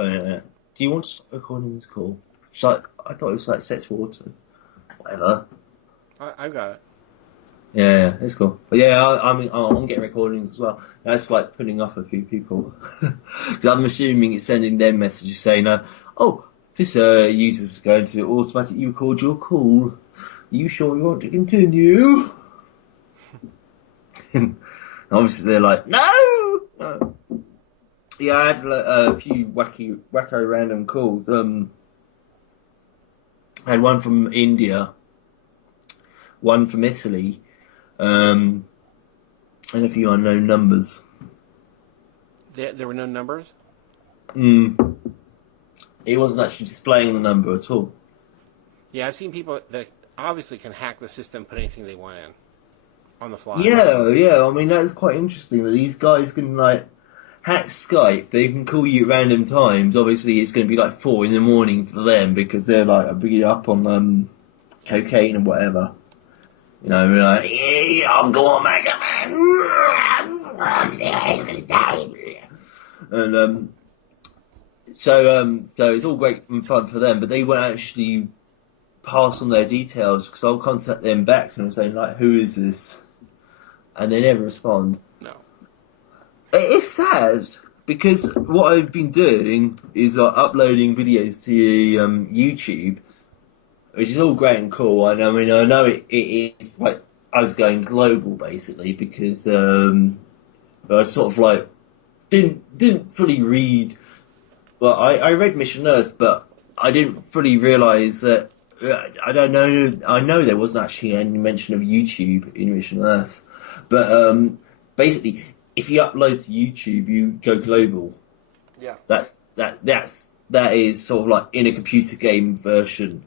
Oh, yeah. Do you want to stop recording this call? It's like, I thought it was like set to auto. Whatever. I've got it. Yeah, it's cool. But yeah, I'm getting recordings as well. That's like putting off a few people. Because I'm assuming it's sending them messages saying, oh, this user's going to automatically record your call. Are you sure you want to continue? And obviously they're like, no! No. Yeah, I had a few wacko random calls. I had one from India, one from Italy, and a few unknown numbers. There were no numbers? It wasn't actually displaying the number at all. Yeah, I've seen people that obviously can hack the system, put anything they want in on the fly. Yeah. I mean, that's quite interesting that these guys can, like, hack Skype. They can call you at random times. Obviously, it's going to be like 4 in the morning for them because they're, like, big up on cocaine and whatever. You know, we're like, yeah, I'm going Maggot, man. And, so it's all great and fun for them, but they won't actually pass on their details because I'll contact them back and I'm saying, like, who is this? And they never respond. No. It's sad because what I've been doing is uploading videos to YouTube, which is all great and cool. And I mean, I know it is like us going global basically because I sort of like didn't fully read. Well, I read Mission Earth, but I didn't fully realise that. I don't know. I know there wasn't actually any mention of YouTube in Mission Earth, but basically, if you upload to YouTube, you go global. Yeah. That is sort of like in a computer game version.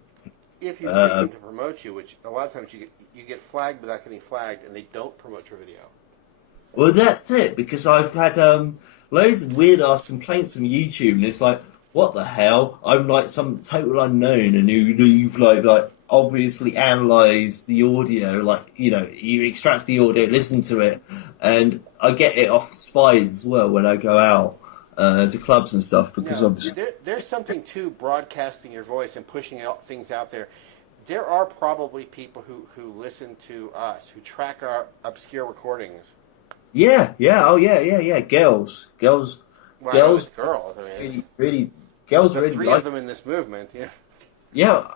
If you pick them to promote you, which a lot of times you get flagged without getting flagged, and they don't promote your video. Well, that's it, because I've had loads of weird-ass complaints from YouTube, and it's like, what the hell? I'm like some total unknown, and you've like obviously analysed the audio, like, you know, you extract the audio, listen to it, and I get it off spies as well when I go out to clubs and stuff, because obviously... There's something to broadcasting your voice and pushing things out there. There are probably people who listen to us, who track our obscure recordings. Yeah. Girls. Well, girls. I mean, really, girls the really three like of them in this movement. Yeah. Yeah,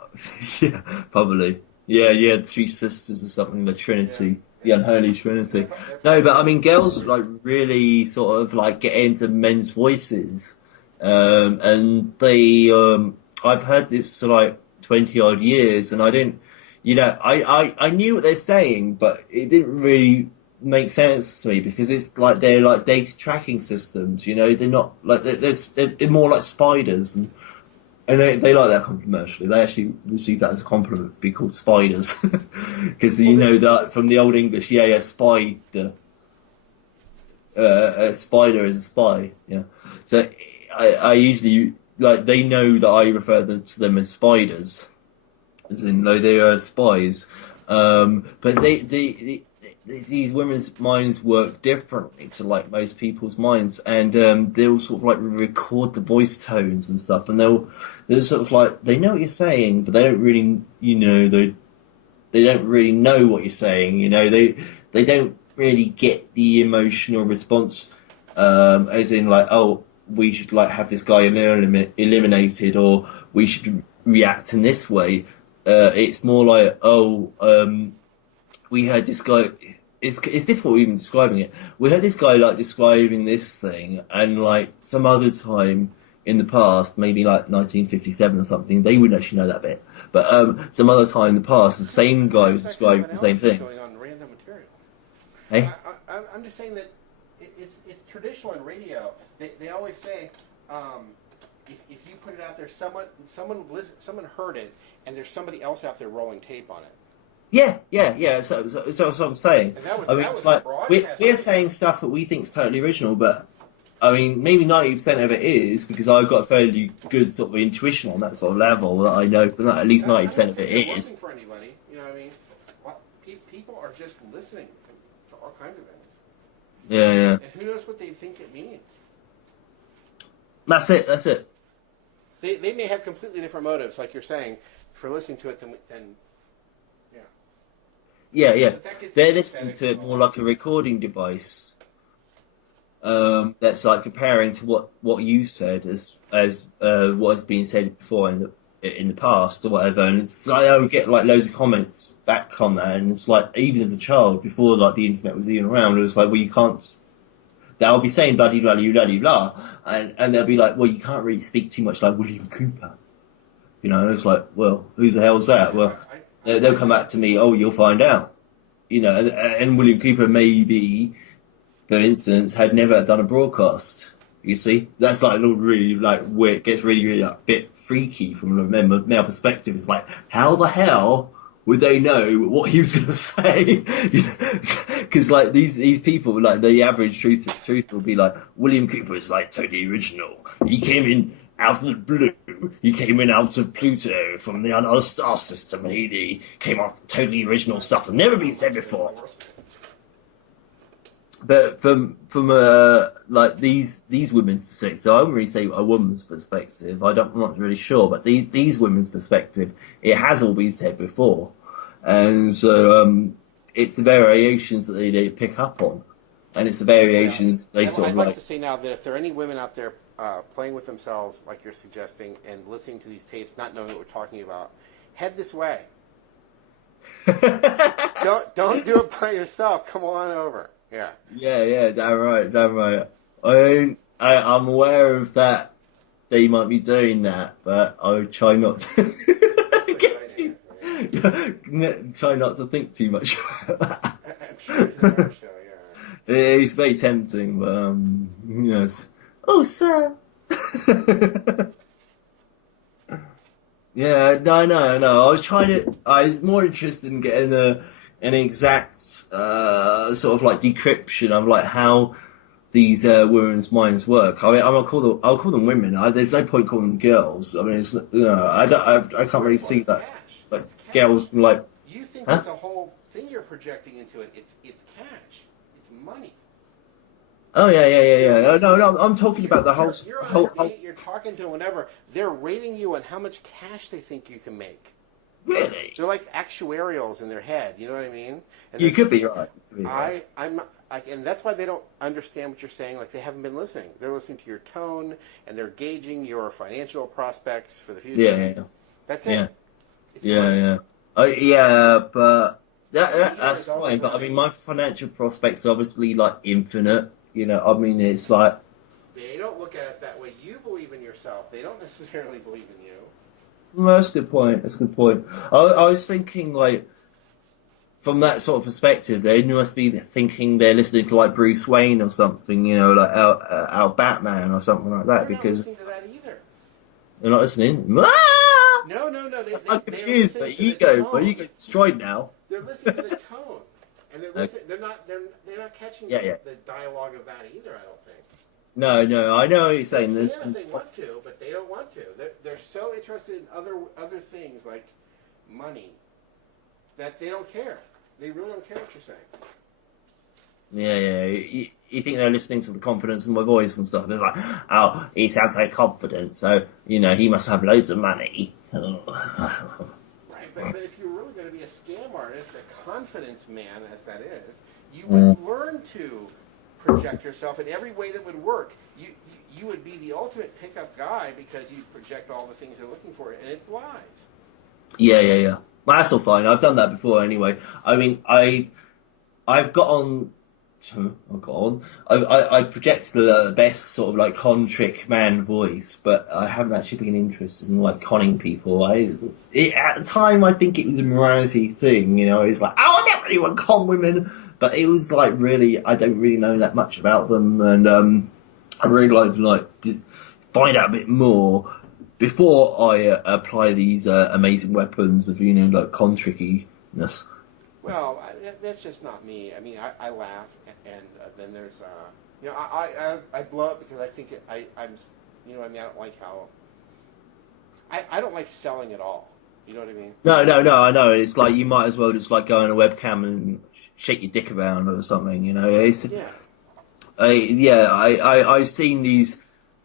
probably. Yeah, the three sisters or something, the Trinity, the unholy Trinity. No, but I mean, girls like really sort of like get into men's voices, and they, I've heard this for like 20 odd years, and I didn't, you know, I knew what they're saying, but it didn't really make sense to me because it's like they're like data tracking systems, you know, they're not like they're more like spiders, and they like that compliment actually. They actually received that as a compliment, be called spiders, because you know that from the old English, a spider, a spider is a spy, yeah. So I usually like they know that I refer to them as spiders, as in no, they are spies, but these women's minds work differently to like most people's minds, and they'll sort of like record the voice tones and stuff, and they're sort of like they know what you're saying, but they don't really, you know, they don't really know what you're saying, you know, they don't really get the emotional response, as in like, oh, we should like have this guy eliminated, or we should react in this way. It's more like, oh, we had this guy. It's difficult even describing it. We had this guy like describing this thing, and like some other time in the past, maybe like 1957 or something, they wouldn't actually know that bit. But some other time in the past, the same guy was describing the same thing. Going on random material. Hey, I'm just saying that it's traditional in radio. They always say, if you put it out there, someone heard it, and there's somebody else out there rolling tape on it. Yeah. So that's what I'm saying. I mean, it's like we're saying stuff that we think is totally original, but I mean, maybe 90% of it is because I've got a fairly good sort of intuition on that sort of level that I know for that at least 90% of it is. Working for anybody, you know what I mean? People are just listening to all kinds of things. Yeah. And who knows what they think it means? That's it. They may have completely different motives, like you're saying, for listening to it than yeah. Yeah, yeah. But that gets They're into listening aesthetics to and it all more that. like a recording device. That's like comparing to what you said as what has been said before in the past or whatever. And it's like I would get like loads of comments back on that, and it's like even as a child before like the internet was even around, it was like, well, you can't. They'll be saying bloody bloody bloody blah, and they'll be like, well, you can't really speak too much like William Cooper. You know, and it's like, well, who the hell's that? Yeah, Well, they'll come back to me. Oh, you'll find out. You know, and William Cooper maybe, for instance, had never done a broadcast. You see, that's like a little really like where it gets really really like, a bit freaky from a male perspective. It's like, how the hell would they know what he was going to say? Because like these people, like the average truth will be like, William Cooper is like totally original. He came in out of the blue. He came in out of Pluto from the other star system, and he came off totally original stuff that never been said before. But from like these women's perspective, so I wouldn't really say a woman's perspective. I'm not really sure, but these women's perspective, it has all been said before, and so it's the variations that they pick up on, and it's the variations they sort I'd of like like. to say now that if there are any women out there playing with themselves, like you're suggesting, and listening to these tapes, not knowing what we're talking about, head this way. Don't do it by yourself. Come on over. Yeah. Yeah, damn right, damn right. I'm aware of that. They might be doing that, but I would try not to try not to think too much about that. I'm sure it's an art show, yeah. It's very tempting, but yes. Oh, sir. Yeah, no. I was more interested in getting an exact sort of like decryption of like how these women's minds work. I mean, I'll call them women. There's no point calling them girls. I mean, I can't really see that. Cash. Like It's cash. girls like, You think huh? it's a whole thing you're projecting into it. It's cash. It's money. Oh yeah. No. I'm talking about the whole You're on whole. a date, you're talking to whatever. They're rating you on how much cash they think you can make. Really? They're like actuarials in their head. You know what I mean? And You they're could be thinking, right. and that's why they don't understand what you're saying. Like they haven't been listening. They're listening to your tone, and they're gauging your financial prospects for the future. Yeah. That's it. Yeah. It's Yeah, money. yeah. Yeah, but that's fine. But I mean, my financial prospects are obviously like infinite. You know, I mean, it's like, They don't look at it that way. You believe in yourself. They don't necessarily believe in you. well, that's a good point. That's a good point. I was thinking like, from that sort of perspective, they must be thinking they're listening to like Bruce Wayne or something. You know, like our Batman or something like that, They're not because listening to that either. they're not listening. Ah! No. I'm confused. They're My listening to the ego's tone. destroyed now. They're listening to the tone, and they're listening. They're not catching Yeah. the dialogue of that either. I don't think. No, I know what you're saying. They There's can if they want to, but they don't want to. They're so interested in other things like money that they don't care. They really don't care what you're saying. Yeah. You think they're listening to the confidence in my voice and stuff. They're like, oh, he sounds so confident, so, you know, he must have loads of money. Right, but if you're really going to be a scam artist, a confidence man, as that is, you would learn to project yourself in every way that would work. You would be the ultimate pickup guy because you project all the things they're looking for, and it's lies. Yeah. Well, that's all fine. I've done that before anyway. I mean, I've got on. I projected the best sort of like con trick man voice, but I haven't actually been interested in like conning people. At the time, I think it was a morality thing. You know, it's like, oh, I don't really want to con women, but it was like really, I don't really know that much about them, and I really like to find out a bit more before I apply these amazing weapons of, you know, like con trickiness. Well, that's just not me. I mean, I laugh, and then there's, you know, I blow up because I think I'm, you know what I mean? I don't like how, I don't like selling at all. You know what I mean? No, I know. It's like you might as well just like go on a webcam and shake your dick around or something, you know? Yeah. I've seen these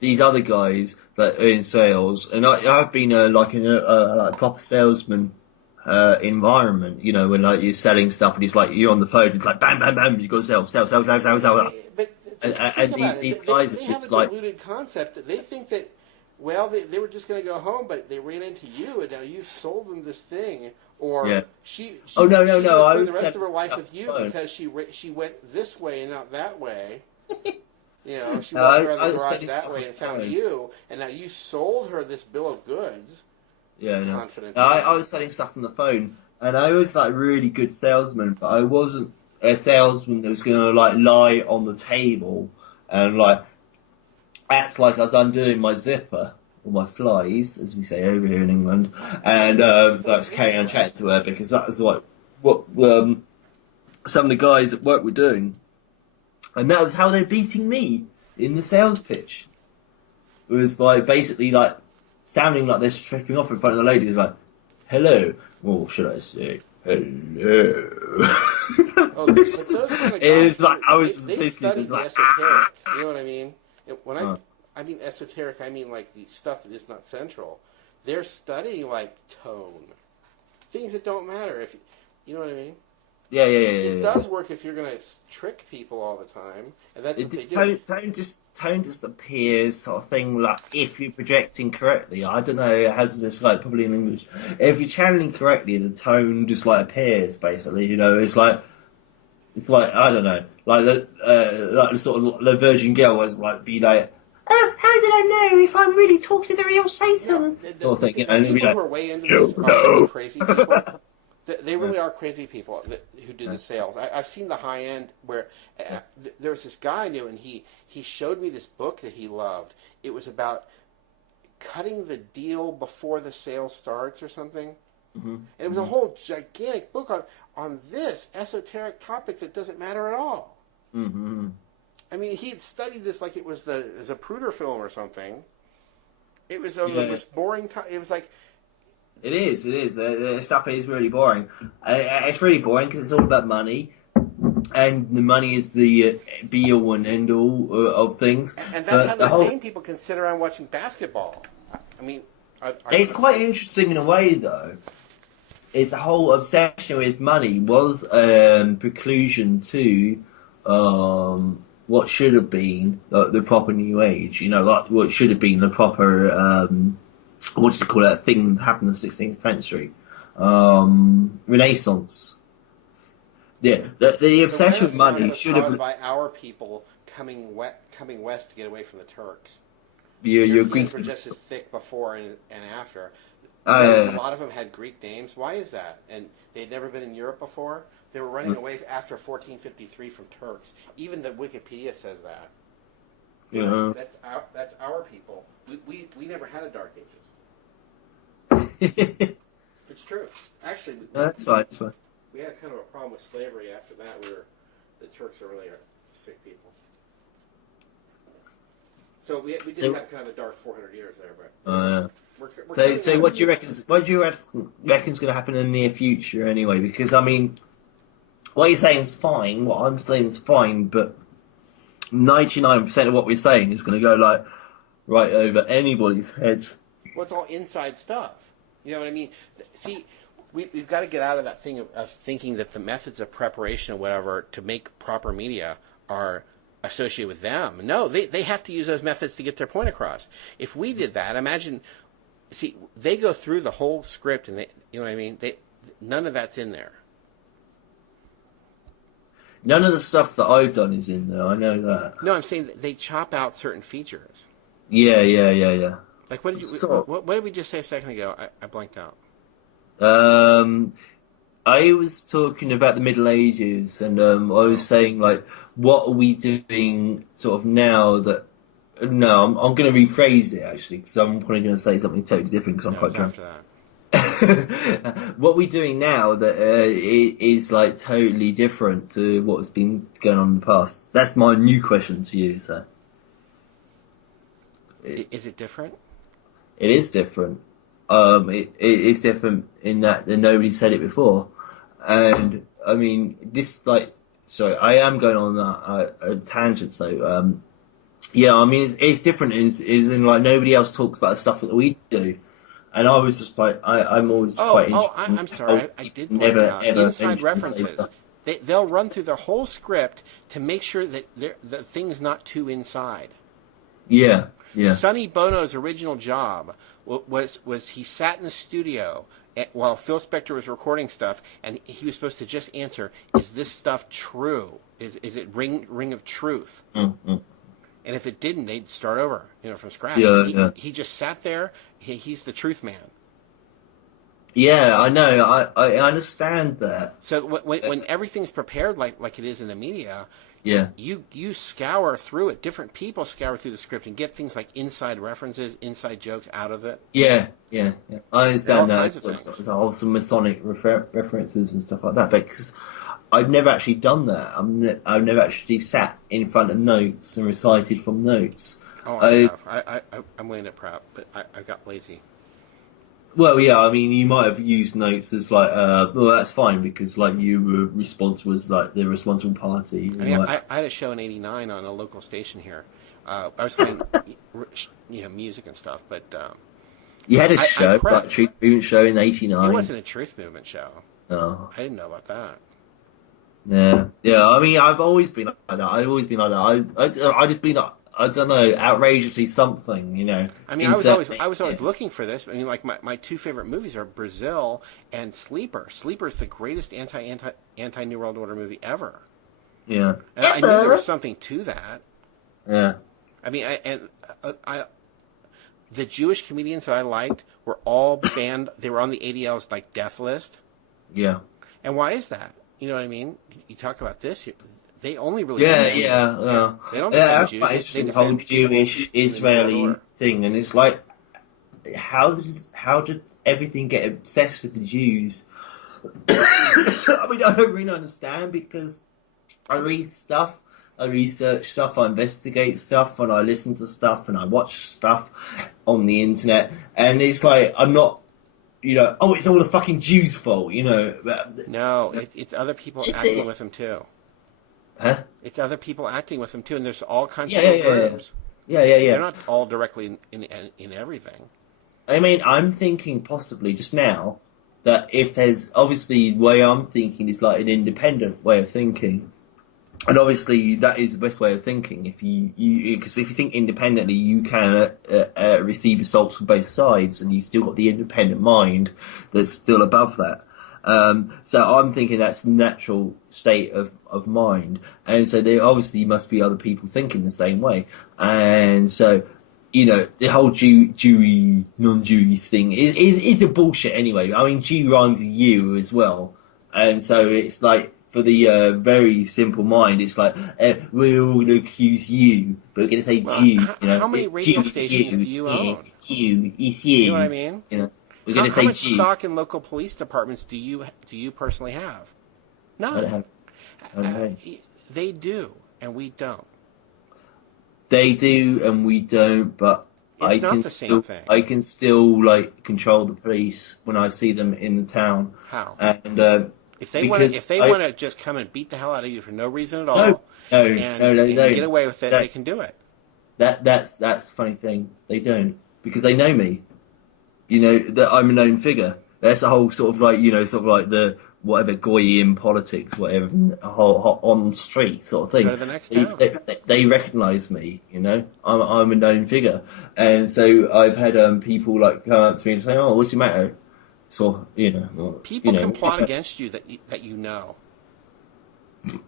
these other guys that are in sales, and I've been like in a like proper salesman environment, you know, when like you're selling stuff and it's like you're on the phone, it's like bam, bam, bam, you got to sell. But And think about these it. guys are They have a just like, diluted concept that they think that, well, they were just going to go home, but they ran into you, and now you sold them this thing, or yeah. she Oh no, she no! will I spend was the rest of selling her life stuff with on you the phone. because she went this way and not that way. You know, she No, walked around I the was garage selling that stuff way on and the found phone. you, and now you sold her this bill of goods. Yeah, no. No, Confidently. I was selling stuff on the phone, and I was like really good salesman, but I wasn't a salesman that was gonna like lie on the table and like act like I was undoing my zipper or my flies, as we say over here in England, and like carrying on chatting to her because that was like what some of the guys at work were doing, and that was how they're beating me in the sales pitch. It was by basically like sounding like they're stripping off in front of the lady. It was like, "Hello," or should I say, "Hello"? Oh, but those kind of It's guys, like I was they basically study just the like, esoteric. You know what I mean? When Huh. I mean esoteric, I mean like the stuff that is not central. They're studying like tone, things that don't matter. If you know what I mean. Yeah, yeah, yeah, It yeah. does work if you're going to trick people all the time, and that's what they do. Tone just appears sort of thing like if you're projecting correctly. I don't know. It has this like probably in English. If you're channeling correctly, the tone just like appears. Basically, you know, it's like I don't know, like the sort of the Virgin Girl was like be like, oh, how did I know if I'm really talking to the real Satan? No, Sort of thing, you know, the and it'd be people like, who are way into no, this are no. really crazy people. They really are crazy people who do the sales. I've seen the high end where there was this guy I knew, and he showed me this book that he loved. It was about cutting the deal before the sale starts or something. Mm-hmm. And it was a whole gigantic book on this esoteric topic that doesn't matter at all. Mm-hmm. I mean, he had studied this like it was the Zapruder film or something. It was the Yeah. most boring time. It was like, It is. It is. The stuff is really boring. It's really boring because it's all about money, and the money is the be all and end all of things. and that's But how the the whole same people can sit around watching basketball. I mean, it's quite interesting in a way, though. Is the whole obsession with money was preclusion to what should have been like, the proper New Age. You know, like what should have been the proper. What do you call that thing that happened in the 16th century? Renaissance. Yeah, the obsession with money was should caused have. by our people coming west to get away from the Turks. Your Europeans Greek. were just as thick before and after. Oh, Notice yeah. a lot of them had Greek names. Why is that? And they'd never been in Europe before. They were running away after 1453 from Turks. Even the Wikipedia says that. Yeah. That's our people. We never had a Dark Ages. It's true. Actually, That's fine. That's fine. we had kind of a problem with slavery after that. The Turks are really sick people. So we did have kind of a dark 400 years there, but we're So what do you reckon? What do you reckon's going to happen in the near future anyway? Because I mean, what you're saying is fine. What I'm saying is fine, but 99% of what we're saying is going to go like right over anybody's heads. Well, it's all inside stuff. You know what I mean? See, we've got to get out of that thing of thinking that the methods of preparation or whatever to make proper media are associated with them. No, they have to use those methods to get their point across. If we did that, imagine, see, they go through the whole script and you know what I mean? None of that's in there. None of the stuff that I've done is in there. I know that. No, I'm saying that they chop out certain features. Yeah. Like what did we just say a second ago? I blanked out. I was talking about the Middle Ages, and I was saying like, what are we doing sort of now that? No, I'm going to rephrase it actually because I'm probably going to say something totally different because I'm quite drunk. After that. What are we doing now that is like totally different to what's been going on in the past? That's my new question to you, sir. Is it different? It is different. It is different in that nobody said it before, and I mean this like. Sorry, I am going on a tangent. So Yeah, I mean, it's different. Is in like nobody else talks about the stuff that we do, and I was just like, I'm always quite interested in I'm how sorry. I did point never out ever inside venture the same references. stuff. They'll run through their whole script to make sure that the thing's not too inside. Yeah, yeah, Sonny Bono's original job was he sat in the studio while Phil Spector was recording stuff, and he was supposed to just answer, "Is this stuff true? Is it ring of truth?" mm. And if it didn't, they'd start over, from scratch. And Yeah, yeah, he just sat there. He's the truth man. yeah. I know. I understand that. So when everything's prepared like it is in the media, Yeah, you scour through it. Different people scour through the script and get things like inside references, inside jokes out of it. yeah, yeah, yeah. I All understand that. kinds It's of things. the whole some Masonic references and stuff like that. But because I've never actually done that. I've never actually sat in front of notes and recited from notes. Oh, I I have. I'm willing to prep, but I got lazy. Well, yeah, I mean, you might have used notes as like, well, that's fine because like you were responsible as like the responsible party. I mean, Like, I had a show in '89 on a local station here. I was playing, music and stuff, but you had a I show, like prepped. a Truth Movement show in It '89. wasn't a Truth Movement show. No, I didn't know about that. yeah, yeah. I mean, I've always been like that. I've always been like that. I just been, I don't know, outrageously something, I mean, I was always looking for this. I mean, like my two favorite movies are Brazil and Sleeper. Sleeper is the greatest anti New World Order movie ever, Yeah, and I knew there was something to that. yeah, I mean, the Jewish comedians that I liked were all banned. They were on the ADL's like death list. yeah. And why is that? You know what I mean? You talk about this. They only really Yeah, defend, yeah. they don't Yeah, defend that's Jews. quite They interesting. The whole defend people Jewish in the New World Israeli Order. thing, and it's like, how did everything get obsessed with the Jews? I mean, I don't really understand because I read stuff, I research stuff, I investigate stuff, and I listen to stuff, and I watch stuff on the internet, and it's like I'm not, oh, it's all the fucking Jews' fault, No, it's other people Is acting it? with them too. Huh? It's other people acting with them too, and there's all kinds Yeah, of yeah, little yeah, groups. yeah, yeah, They're yeah. not all directly in everything. I mean, I'm thinking possibly just now that if there's obviously the way I'm thinking is like an independent way of thinking, and obviously that is the best way of thinking. If because if you think independently, you can receive assaults from both sides, and you've still got the independent mind that's still above that. So I'm thinking that's the natural state of mind, and so there obviously must be other people thinking the same way, and so. The whole Jewy, non-Jewish thing is a bullshit anyway. I mean, Jew rhymes with you as well. And so it's like, for the very simple mind, it's like, we're all going to accuse you, but we're going to say Well, Jew, how many radio Jew is stations do you own? yes, it's you, it's you. You know what I mean? We're How going to say much Jew. stock in local police departments do you personally have? I don't None. have, I don't know. They do, and we don't. They do and we don't, but It's not the same thing. I can still like control the police when I see them in the town. How? And If they want to just come and beat the hell out of you for no reason at all, no, and they don't. get away with it, they can do it. That's the funny thing. They don't because they know me. That I'm a known figure. That's a whole sort of like sort of like the whatever Goyian politics, whatever, a whole on the street sort of thing. Go to the next town. They recognise me. I'm a known figure, and so I've had people like come up to me and say, "Oh, what's your matter?" So People can plot against you that you know.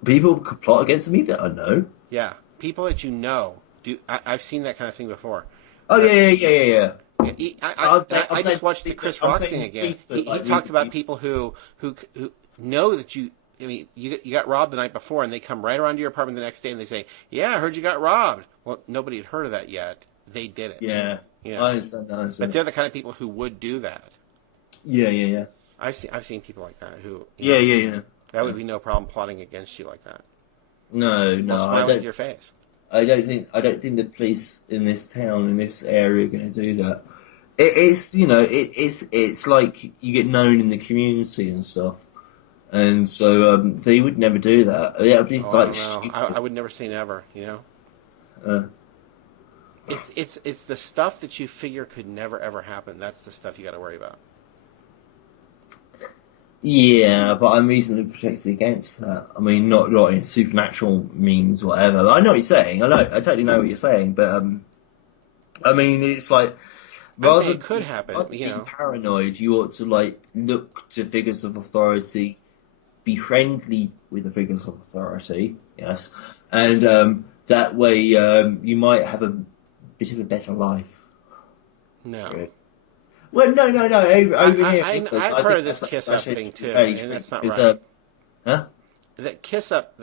People could plot against me that I know. Yeah, people that you know do. I've seen that kind of thing before. Oh yeah. I just watched the Chris Rock thing again. He talked about people who know that you. I mean, you got robbed the night before, and they come right around to your apartment the next day, and they say, "Yeah, I heard you got robbed." Well, nobody had heard of that yet. They did it. Yeah. I understand that. But they're the kind of people who would do that. Yeah. I've seen people like that who. Yeah. That would be no problem plotting against you like that. No, Well, I smile don't. in your face. I don't think the police in this town, in this area, are going to do that. It's like you get known in the community and stuff, and so they would never do that. It'd be Oh, like I don't know. stupid. I would never say never. Uh, It's the stuff that you figure could never ever happen. That's the stuff you got to worry about. Yeah, but I'm reasonably protected against that. I mean, not in supernatural means, whatever. I know what you're saying. I totally know what you're saying. But I mean, it's like I'm saying rather it could happen. rather than being paranoid, you ought to like look to figures of authority, be friendly with the figures of authority. Yes, and that way you might have a bit of a better life. No. Well, no. Over here, I've heard of this kiss up thing too, and that's not right. Huh? The kiss up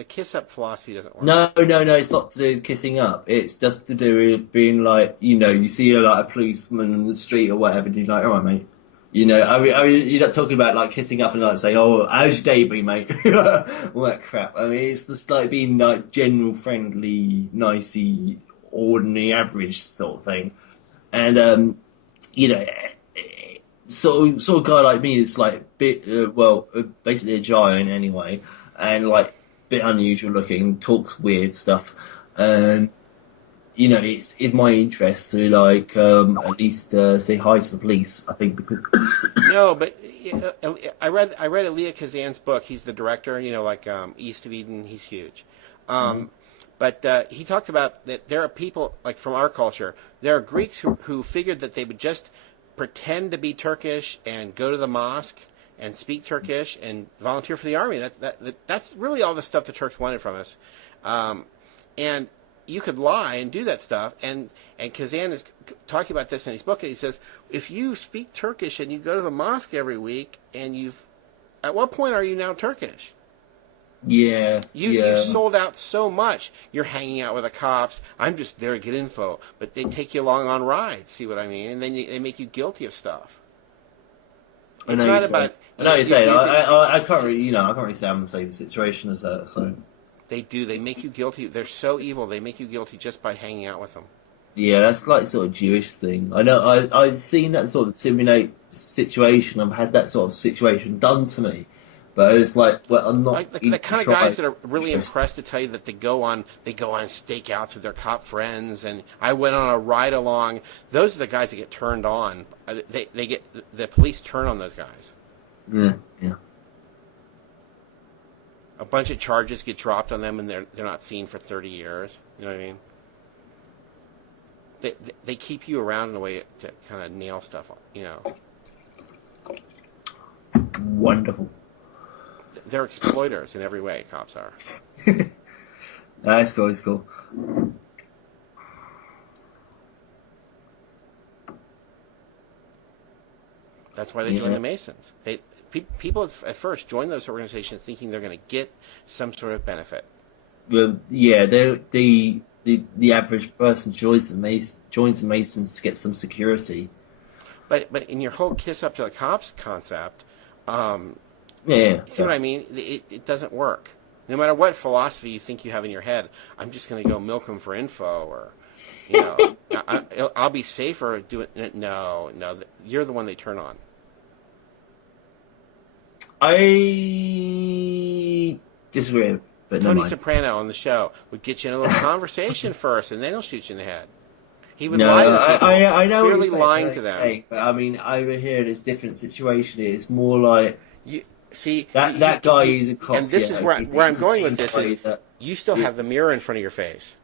philosophy doesn't work. No. It's not to do with kissing up. It's just to do with being like, you see like a policeman on the street or whatever, and you're like, all right, mate. I mean, you're not talking about like kissing up and like saying, "Oh, how's your day been, mate?" All that crap. I mean, it's just like being like general, friendly, nicey, ordinary, average sort of thing, and sort of guy like me is like basically a giant anyway, and like bit unusual looking, talks weird stuff, and it's in my interest to like at least say hi to the police. I think because no, but I read Elia Kazan's book. He's the director. Like East of Eden. He's huge. But he talked about that there are people like from our culture. There are Greeks who figured that they would just pretend to be Turkish and go to the mosque and speak Turkish and volunteer for the army. That's really all the stuff the Turks wanted from us. And you could lie and do that stuff. And Kazan is talking about this in his book. And he says, if you speak Turkish and you go to the mosque every week, and at what point are you now Turkish? Yeah. You sold out so much. You're hanging out with the cops. I'm just there to get info. But they take you along on rides, see what I mean? And then they make you guilty of stuff. I know you're saying. I can't really, I can't really say I'm in the same situation as that, so. They do. They make you guilty. They're so evil. They make you guilty just by hanging out with them. Yeah, that's like sort of Jewish thing. I know. I've seen that sort of simulate situation. I've had that sort of situation done to me, but it's like, well, I'm not like the kind of guys that are really impressed to tell you that they go on stakeouts with their cop friends, and I went on a ride along. Those are the guys that get turned on. The police turn on those guys. Yeah. A bunch of charges get dropped on them, and they're not seen for 30 years. You know what I mean? They keep you around in a way to kind of nail stuff. Wonderful. They're exploiters in every way. Cops are. That's cool. It's cool. That's why they join the Masons. People at first join those organizations thinking they're going to get some sort of benefit. Well, yeah, the average person joins the Masons to get some security. But in your whole kiss up to the cops concept, see what I mean? It doesn't work. No matter what philosophy you think you have in your head, I'm just going to go milk them for info, or I'll be safer doing it. No, you're the one they turn on. I disagree, but Tony Soprano on the show would get you in a little conversation first, and then he'll shoot you in the head. He would lie to people, I know clearly what lying to them. But I mean, over here, it's a different situation. It's more like that guy who's a cop. And this is where I'm going with this is you still have the mirror in front of your face.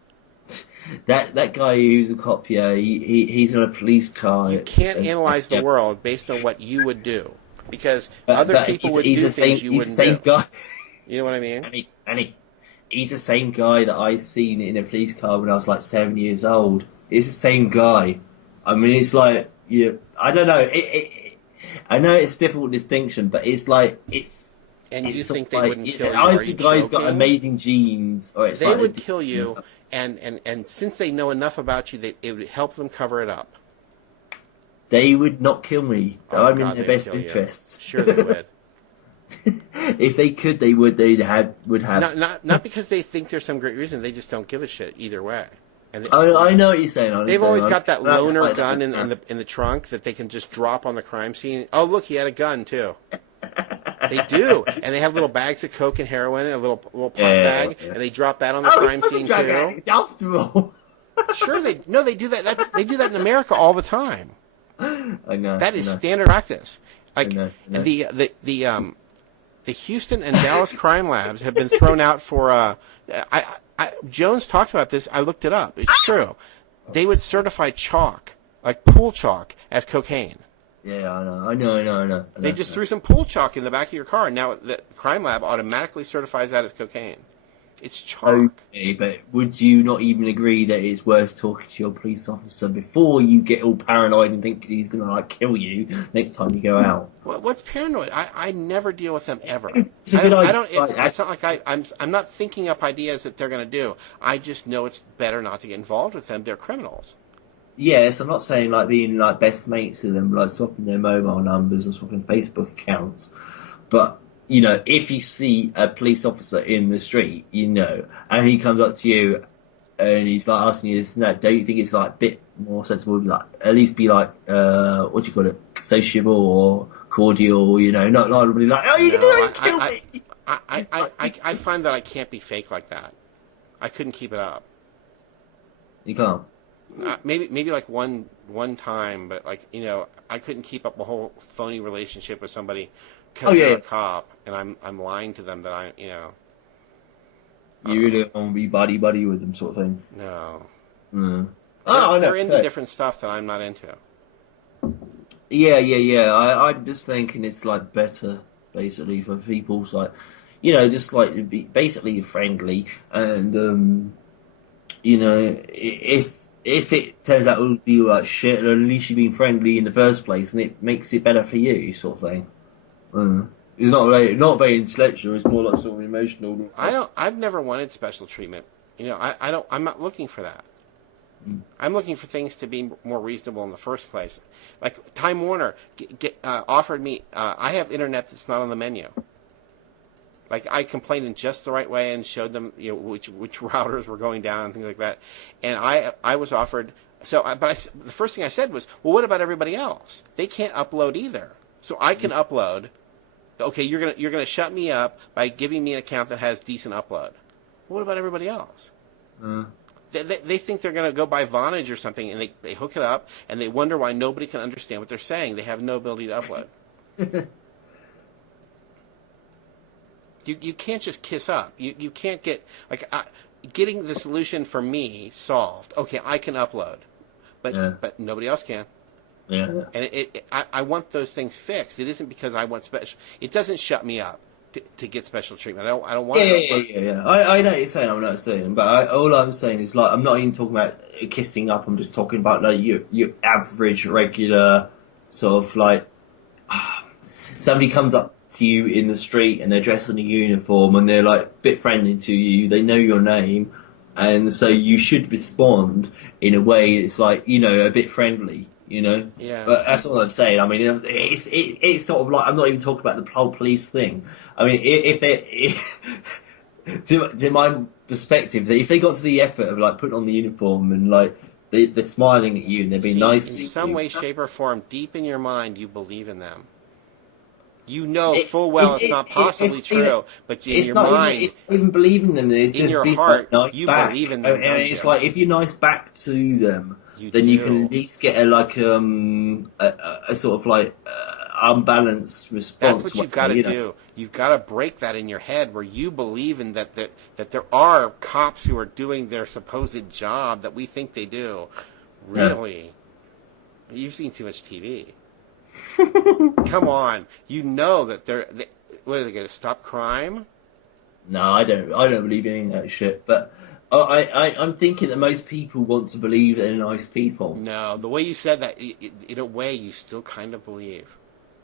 That guy who's a cop, he's on a police car. You can't analyze the world based on what you would do. Because other people would do things you wouldn't do. He's the same guy. You know what I mean? He's the same guy that I seen in a police car when I was like 7 years old. It's the same guy. I mean, it's like, I don't know. I know it's a difficult distinction, but it's like, And you think they wouldn't kill you? I think the guy's got amazing genes. Or they would kill you, and since they know enough about you, it would help them cover it up. They would not kill me. I'm in their best interests. Sure they would. If they could, they would. Would have. Not because they think there's some great reason. They just don't give a shit either way. And I know what you're saying. Honestly. They've always got that loaner gun in the trunk that they can just drop on the crime scene. Oh, look, he had a gun too. They do, and they have little bags of coke and heroin, and a little pop bag, and they drop that on the crime scene too. After all. Sure, they do that. They do that in America all the time. I know. That is I know. standard practice. Like I know. the Houston and Dallas crime labs have been thrown out for. Jones talked about this. I looked it up. It's true. They would certify chalk, like pool chalk, as cocaine. Yeah, I know. They just threw some pool chalk in the back of your car, and now the crime lab automatically certifies that as cocaine. It's chalk. Okay, but would you not even agree that it's worth talking to your police officer before you get all paranoid and think he's going to like kill you next time you go out? What's paranoid? I never deal with them ever. It's a good idea. I don't. It's not like I'm not thinking up ideas that they're going to do. I just know it's better not to get involved with them. They're criminals. Yes, I'm not saying like being like best mates with them, like swapping their mobile numbers or swapping Facebook accounts, but you know, if you see a police officer in the street, you know, and he comes up to you and he's like asking you this and that, don't you think it's like a bit more sensible to like at least be like what do you call it, sociable or cordial, you know, not really like, oh, you're gonna kill me. I find that I can't be fake like that. I couldn't keep it up. You can't. Maybe like one time, but like, you know, I couldn't keep up a whole phony relationship with somebody because they're a cop, and I'm lying to them that I, you know. You really want to be buddy with them, sort of thing. No. Mm. They're into different stuff that I'm not into. Yeah. I'm just thinking it's like better, basically, for people like, you know, just like to be basically friendly, and you know, if it turns out to be like shit, at least you've been friendly in the first place, and it makes it better for you, sort of thing. It's not very intellectual. It's more like sort of emotional. I've never wanted special treatment. You know, I'm not looking for that. I'm looking for things to be more reasonable in the first place. Like Time Warner offered me. I have internet that's not on the menu. Like I complained in just the right way and showed them, you know, which routers were going down and things like that. And I was offered. The first thing I said was, well, what about everybody else? They can't upload either. So I can upload. Okay, you're gonna shut me up by giving me an account that has decent upload. What about everybody else? They think they're gonna go buy Vonage or something, and they hook it up, and they wonder why nobody can understand what they're saying. They have no ability to upload. You can't just kiss up. You can't get like getting the solution for me solved. Okay, I can upload, but nobody else can. Yeah. And I want those things fixed. It isn't because I want special. It doesn't shut me up to get special treatment. I don't want. Yeah. I know what you're saying. I'm not saying, but all I'm saying is like I'm not even talking about kissing up. I'm just talking about like your average, regular sort of like somebody comes up to you in the street and they're dressed in a uniform and they're like a bit friendly to you. They know your name, and so you should respond in a way that's like, you know, a bit friendly. You know, but that's all I'm saying. I mean, it's sort of like I'm not even talking about the whole police thing. I mean, to my perspective, if they got to the effort of like putting on the uniform and like they're smiling at you and they're being nice, in some way, shape, or form, deep in your mind, you believe in them. You know full well it's not possibly true, but in your mind, it's not even believing them. It's in just your being heart, nice you back. believe in them. And it's like if you're nice back to them. You can at least get a sort of like unbalanced response. That's what you've got to do. You've got to break that in your head where you believe in that there are cops who are doing their supposed job that we think they do. Really? Yeah. You've seen too much TV. Come on. You know that what are they going to stop crime? No, I don't believe in any of that shit, but I'm thinking that most people want to believe that they're nice people. No, the way you said that, in a way, you still kind of believe.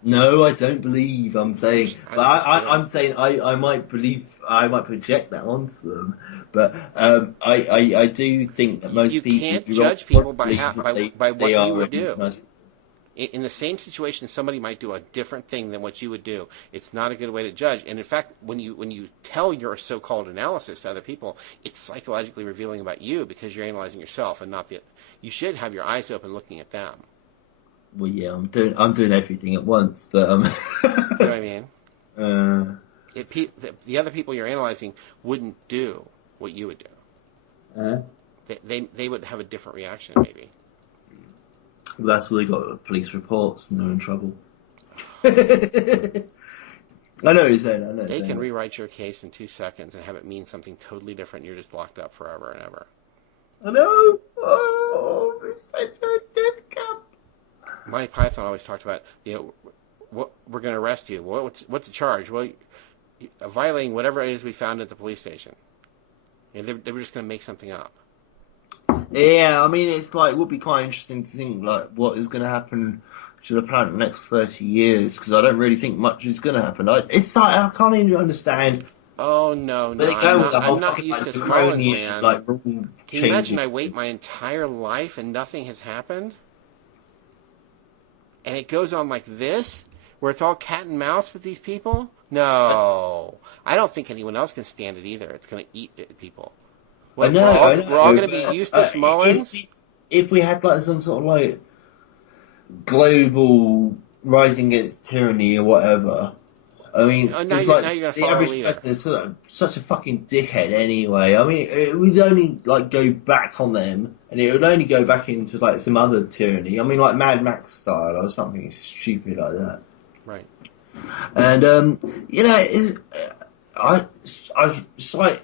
No, I don't believe. I'm saying, but I'm saying I might believe. I might project that onto them, but I do think that most people. You can't judge people by what you would do. Nice. In the same situation, somebody might do a different thing than what you would do. It's not a good way to judge. And in fact, when you tell your so-called analysis to other people, it's psychologically revealing about you because you're analyzing yourself and not you should have your eyes open looking at them. Well, yeah, I'm doing everything at once, but you know what I mean? The other people you're analyzing wouldn't do what you would do. they would have a different reaction, maybe. Well, that's where they got police reports and they're in trouble. I know what you're saying. I know. They can rewrite your case in 2 seconds and have it mean something totally different. You're just locked up forever and ever. I know. Oh, it's such a death camp. Monty Python always talked about, what we're going to arrest you. What's the charge? Well, violating whatever it is we found at the police station. They were just going to make something up. Yeah, I mean, it's like would be quite interesting to think like what is going to happen to the planet in the next 30 years because I don't really think much is going to happen. It's like I can't even understand. Oh no! I'm not used to Smalllands, man. Like, rule Can you changing. imagine? I wait my entire life and nothing has happened, and it goes on like this, where it's all cat and mouse with these people. No, I don't think anyone else can stand it either. It's going to eat people. I know. We're all going to be used to Smalllands. If we had like some sort of like global rising against tyranny or whatever, I mean, now it's you're like gonna the follow average leader. person is such a fucking dickhead anyway. I mean, it would only like go back on them, and it would only go back into like some other tyranny. I mean, like Mad Max style or something stupid like that. Right. And it's like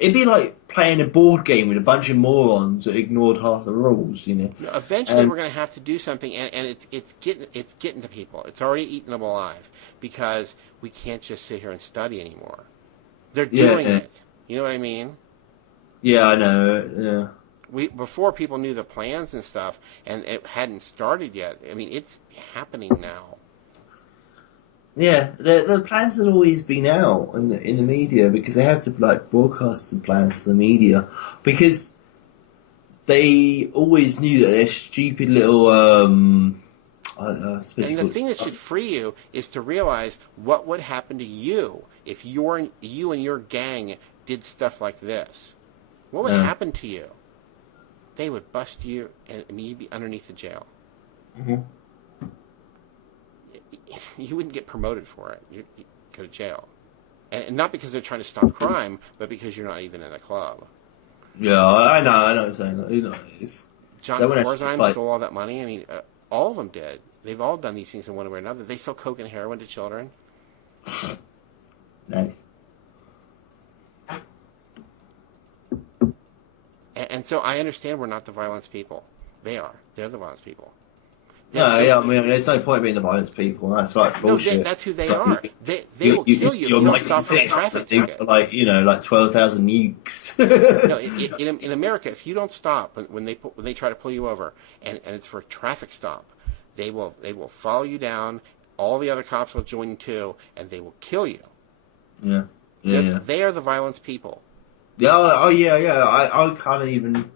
it'd be like playing a board game with a bunch of morons that ignored half the rules, you know. Eventually, we're going to have to do something, and it's getting to people. It's already eating them alive because we can't just sit here and study anymore. They're doing it. You know what I mean? Yeah, I know. Yeah. Before people knew the plans and stuff, and it hadn't started yet. I mean, it's happening now. Yeah, the plans had always been out in the media because they have to like broadcast the plans to the media because they always knew that their stupid little And the thing that should free you is to realize what would happen to you if you and your gang did stuff like this. What would happen to you? They would bust you, and you'd be underneath the jail. Mm-hmm. You wouldn't get promoted for it. You'd go to jail. And not because they're trying to stop crime, but because you're not even in a club. Yeah, I know what you're saying. You know, John Corzine stole all that money. I mean, all of them did. They've all done these things in one way or another. They sell coke and heroin to children. Nice. And so I understand we're not the violence people. They are. They're the violence people. I mean, there's no point being the violence people. That's like bullshit. No, that's who they are. They will kill you if you don't stop for a traffic ticket. Like 12,000 nukes. No, in America, if you don't stop when they try to pull you over, and it's for a traffic stop, they will follow you down. All the other cops will join you too, and they will kill you. Yeah. They are the violence people. Yeah. I can't even.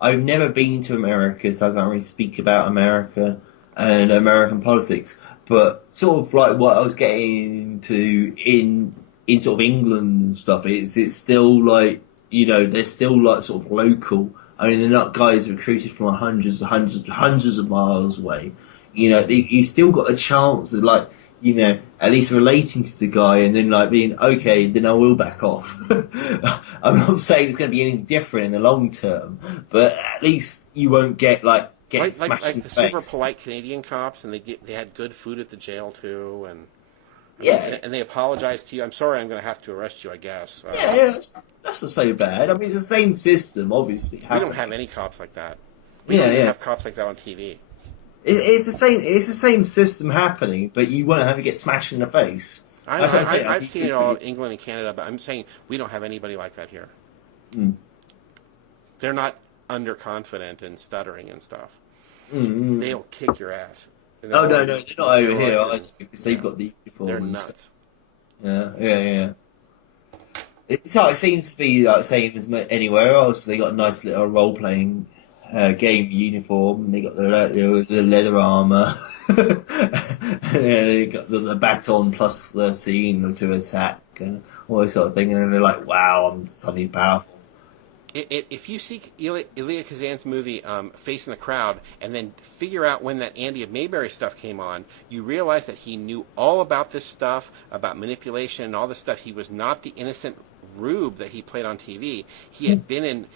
I've never been to America, so I can't really speak about America and American politics. But sort of like what I was getting into in sort of England and stuff, it's still like, you know, they're still like sort of local. I mean, they're not guys recruited from hundreds of miles away. You know, you still got a chance of like, you know, at least relating to the guy and then like being, okay, then I will back off. I'm not saying it's going to be any different in the long term, but at least you won't get smashed in the face. Super polite Canadian cops, and they had good food at the jail too, and and they apologized to you. I'm sorry, I'm going to have to arrest you, I guess. That's not so bad. I mean, it's the same system, obviously. We don't have any cops like that. We don't even have cops like that on TV. It's the same. It's the same system happening, but you won't have to get smashed in the face. I've seen it all in England and Canada, but I'm saying we don't have anybody like that here. Mm. They're not underconfident and stuttering and stuff. Mm-hmm. They'll kick your ass. No, they're not over here either, because they've got the uniform. They're and nuts. Stuff. Yeah. It seems to be like same as anywhere else. They got a nice little role-playing game uniform, and they got the leather armor. They got the baton plus 13 to attack and all this sort of thing, and they're like, "Wow, I'm suddenly powerful." If you see Elia Kazan's movie Face in the Crowd and then figure out when that Andy of Mayberry stuff came on, you realize that he knew all about this stuff, about manipulation and all this stuff. He was not the innocent rube that he played on TV. He had been in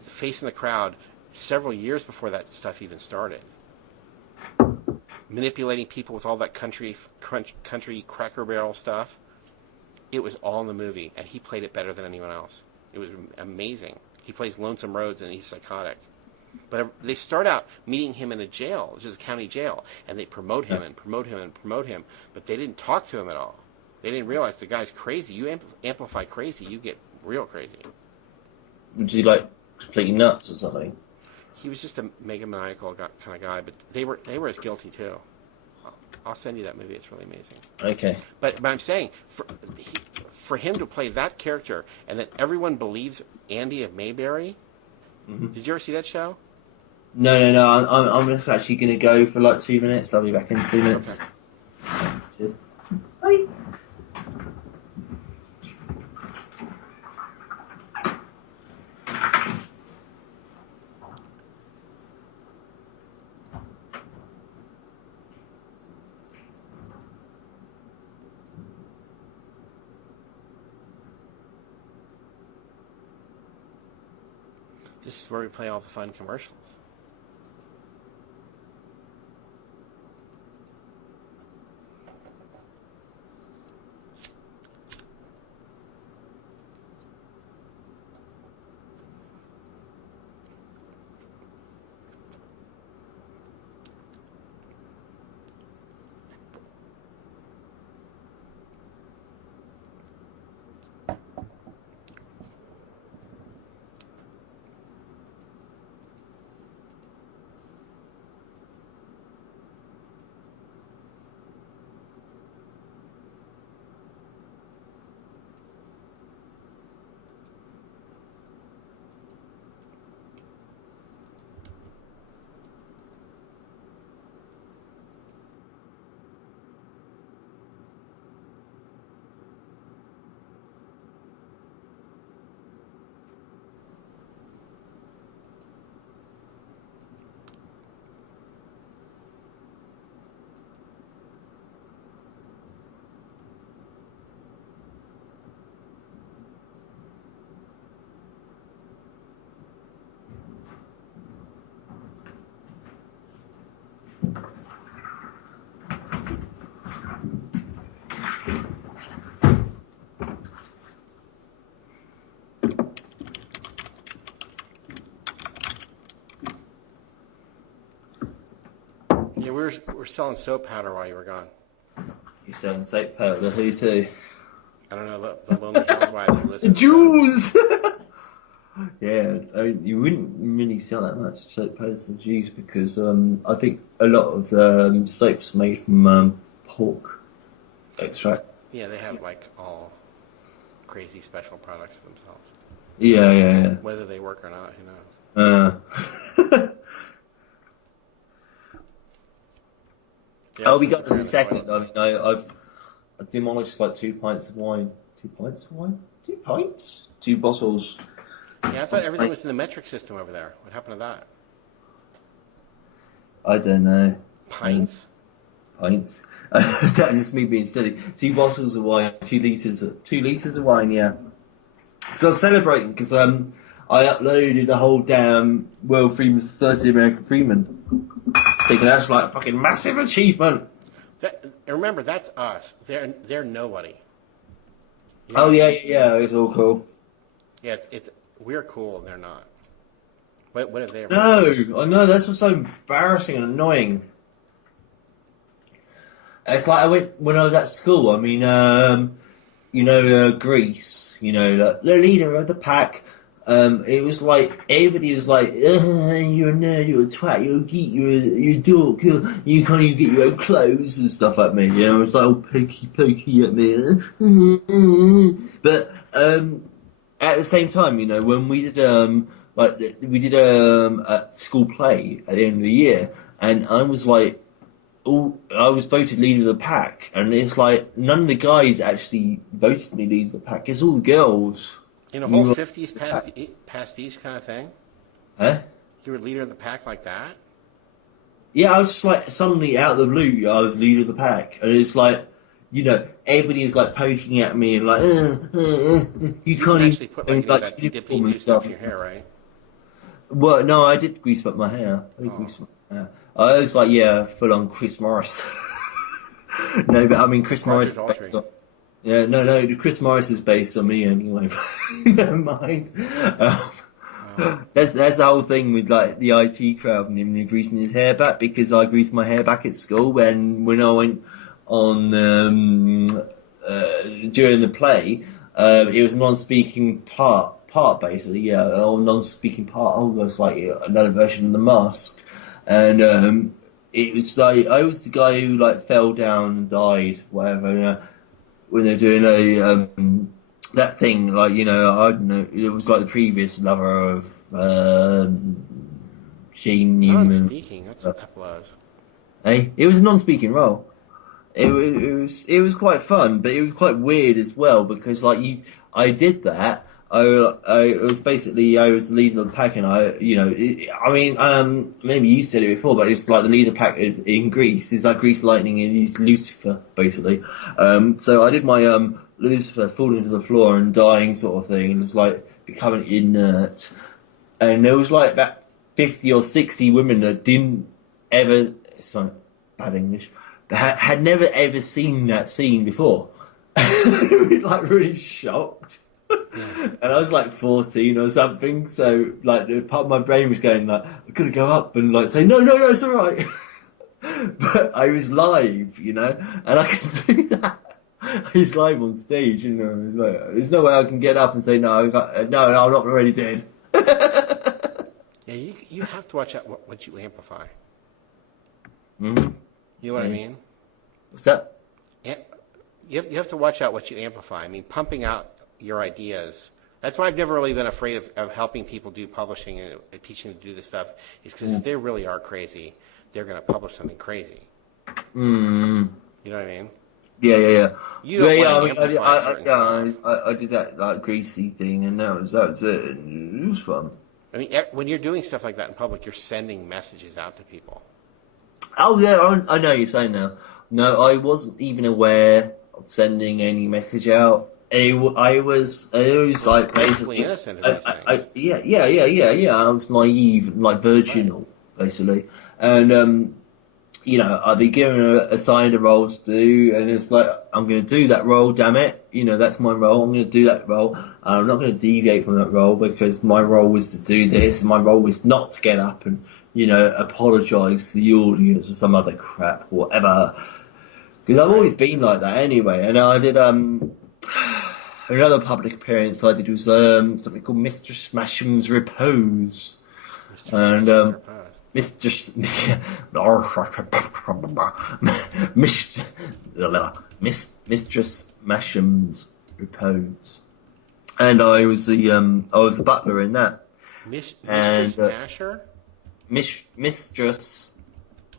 facing the crowd several years before that stuff even started. Manipulating people with all that country Cracker Barrel stuff. It was all in the movie, and he played it better than anyone else. It was amazing. He plays Lonesome Rhodes, and he's psychotic. But they start out meeting him in a jail, which is a county jail, and they promote him and promote him and promote him, but they didn't talk to him at all. They didn't realize the guy's crazy. You amplify crazy, you get real crazy. Was he like completely nuts or something? He was just a megamaniacal kind of guy, but they were as guilty too. I'll send you that movie. It's really amazing. Okay. But I'm saying, for him to play that character, and that everyone believes Andy of Mayberry. Mm-hmm. Did you ever see that show? No. I'm just actually going to go for like 2 minutes. I'll be back in 2 minutes. Okay. Cheers. Bye. This is where we play all the fun commercials. Yeah, we're selling soap powder while you were gone. You selling soap powder? Who to? I don't know, the Lonely Housewives who listen. Jews! Yeah, you wouldn't really sell that much soap powder to Jews because I think a lot of soap's made from pork extract. Yeah, they have like all crazy special products for themselves. Yeah. Whether they work or not, who knows? Yeah, we got in a second. I mean, I've demolished like 2 pints of wine. 2 pints of wine? 2 pints? 2 bottles. Yeah, I thought everything was in the metric system over there. What happened to that? I don't know. Pints? Pints. That's just me being silly. 2 bottles of wine, 2 litres of wine, yeah. So I was celebrating because I uploaded the whole damn World Freeman Society of American Freemen. Thinking that's like a fucking massive achievement. Remember, that's us. They're nobody. You know? Oh yeah, it's all cool. Yeah, we're cool and they're not. What have they ever done? I know, that's what's so embarrassing and annoying. It's like when I was at school, I mean, Greece, the leader of the pack. It was like, everybody was like, you're a nerd, you're a twat, you're a geek, you're a dork, you can't even get your own clothes and stuff at me, it was like all pokey at me. But, at the same time, when we did, a school play at the end of the year, and I was like, I was voted leader of the pack, and it's like, none of the guys actually voted me leader of the pack, it's all the girls. In a whole 50s pastiche kind of thing? Huh? You were leader of the pack like that? Yeah, I was just like, suddenly out of the blue, I was leader of the pack. And it's like, everybody was like poking at me and like, you You can't didn't even actually put wear, that dip uniform and do stuff stuff. in your hair, right? Well, no, I did grease up my hair. I did Oh, grease up my hair. I was like, yeah, full on Chris Morris. No, but I mean, Chris Morris Roger's is based altering. on. Yeah, no, Chris Morris is based on me anyway. Never mind. Wow. That's the whole thing with like the IT crowd and him greasing his hair back because I greased my hair back at school when I went on during the play. It was a non-speaking part basically, yeah, or non-speaking part, almost like another version of the mask, and it was like I was the guy who like fell down and died, whatever. When they're doing that thing, like I don't know, it was like the previous lover of Gene Newman. Non-speaking. That's a couple hours. Hey, it was a non-speaking role. It was quite fun, but it was quite weird as well because I did that. I it was basically I was the leader of the pack, and I mean, maybe you said it before, but it's like the leader pack in Greece is like Grease Lightning and he's Lucifer basically. So I did my Lucifer falling to the floor and dying sort of thing, and just like becoming inert, and there was like about 50 or 60 women that didn't ever. Sorry, bad English had never ever seen that scene before. Like really shocked. Yeah. And I was like 14 or something, so like the part of my brain was going like, I could go up and like say, no, it's alright. But I was live, and I could do that. He's live on stage, like, there's no way I can get up and say, no, no, I'm not already dead. Yeah, you have to watch out what you amplify. Mm-hmm. You know what I mean? What's that? Yeah, you have to watch out what you amplify. I mean, pumping out your ideas. That's why I've never really been afraid of helping people do publishing and teaching them to do this stuff. Is because if they really are crazy, they're going to publish something crazy. Mm. You know what I mean? Yeah. You don't Yeah, want to amplify certain stuff. I did that like greasy thing, and that was it. And it was fun. I mean, when you're doing stuff like that in public, you're sending messages out to people. Oh yeah, I know what you're saying now. No, I wasn't even aware of sending any message out. I was like Basically basically, innocent of these things. yeah. I was naive, like Right. virginal, basically, and I'd be given assigned a role to do, and it's like I'm going to do that role. Damn it, that's my role. I'm going to do that role. I'm not going to deviate from that role because my role was to do this. My role was not to get up and apologise to the audience or some other crap, whatever. Because I've always been like that anyway. And I did another public appearance I did was something called Mr. Smasham's Repose. Mr. And Smash's repose. Mr. Mistress Masham's Repose, and I was the butler in that, Mistress and Masher? Mistress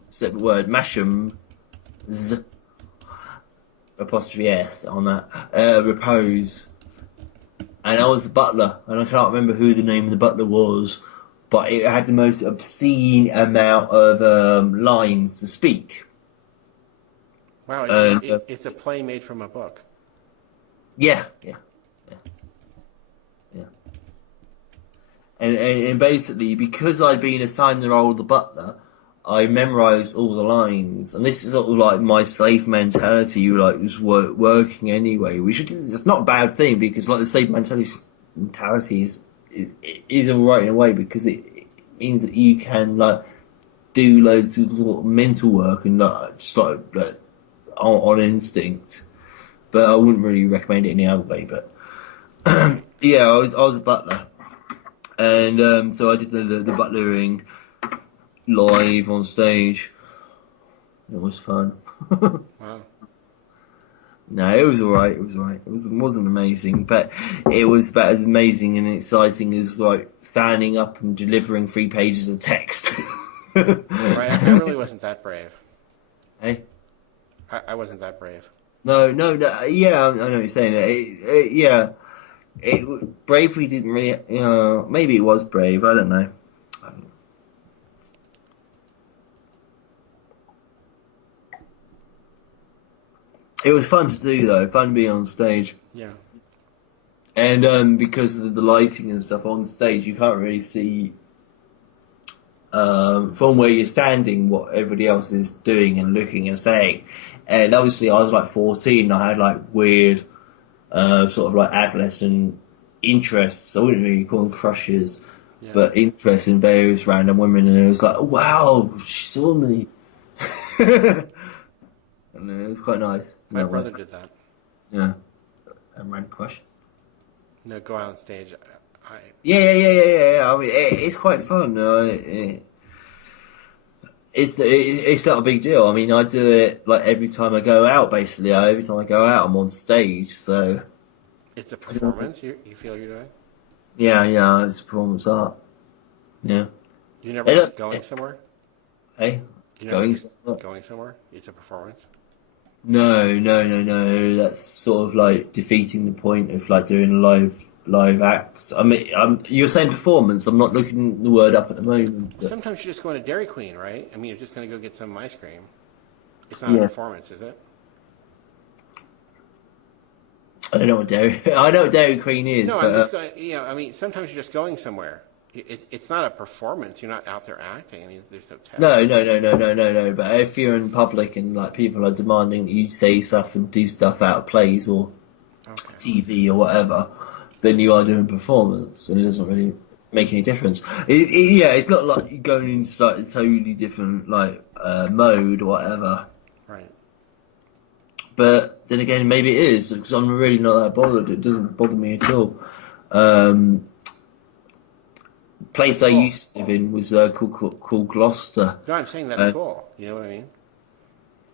separate word Masham's apostrophe s on that repose, and I was the butler, and I can't remember who the name of the butler was. But it had the most obscene amount of lines to speak. Wow, And it's a play made from a book. yeah. And basically, because I'd been assigned the role of the butler, I memorised all the lines. And this is sort of like my slave mentality, like was working anyway, which is it's not a bad thing because like the slave mentality is alright in a way because it means that you can like do loads of sort of mental work and just like on instinct. But I wouldn't really recommend it any other way. But yeah, I was a butler, and so I did the butlering live on stage. It was fun. Wow. No, it was alright. It was alright. Wasn't amazing, but it was about as amazing and exciting as like standing up and delivering 3 pages of text. Right, I really wasn't that brave. Hey, I wasn't that brave. no. Yeah, I know what you're saying. Yeah, bravery didn't really. Maybe it was brave. I don't know. It was fun to do though, fun being on stage. Yeah. And because of the lighting and stuff on stage, you can't really see from where you're standing what everybody else is doing and looking and saying. And obviously, I was like 14. I had like weird, sort of like adolescent interests. I wouldn't really call them crushes, Yeah. but interests in various random women. And it was like, oh, wow, she saw me. And it was quite nice. My brother did that. Yeah. A random crush. No, go out on stage. Yeah. I mean, it's quite fun. It's not a big deal. I mean, I do it like every time I go out. Basically, every time I go out, I'm on stage. So It's a performance. You feel you're doing. yeah, it's performance art. Yeah. You never just going somewhere. Hey, You going never somewhere? going somewhere. It's a performance. No. That's sort of like defeating the point of like doing live acts. I mean, you're saying performance. I'm not looking the word up at the moment. But Sometimes you're just going to Dairy Queen, right? I mean, you're just going to go get some ice cream. It's not a yeah, performance, is it? I don't know what Dairy. I know what Dairy Queen is, No, but I'm just going. I mean, sometimes you're just going somewhere. It's not a performance. You're not out there acting. I mean, there's no test. no. But if you're in public and like people are demanding that you say stuff and do stuff out of plays or Okay. TV or whatever, then you are doing performance, and it doesn't really make any difference. Yeah, it's not like you're going into like a totally different like mode or whatever. Right. But then again, maybe it is because I'm really not that bothered. It doesn't bother me at all. Um, place I Cool. used to live in was called Gloucester. No, I'm saying that's cool. You know what I mean?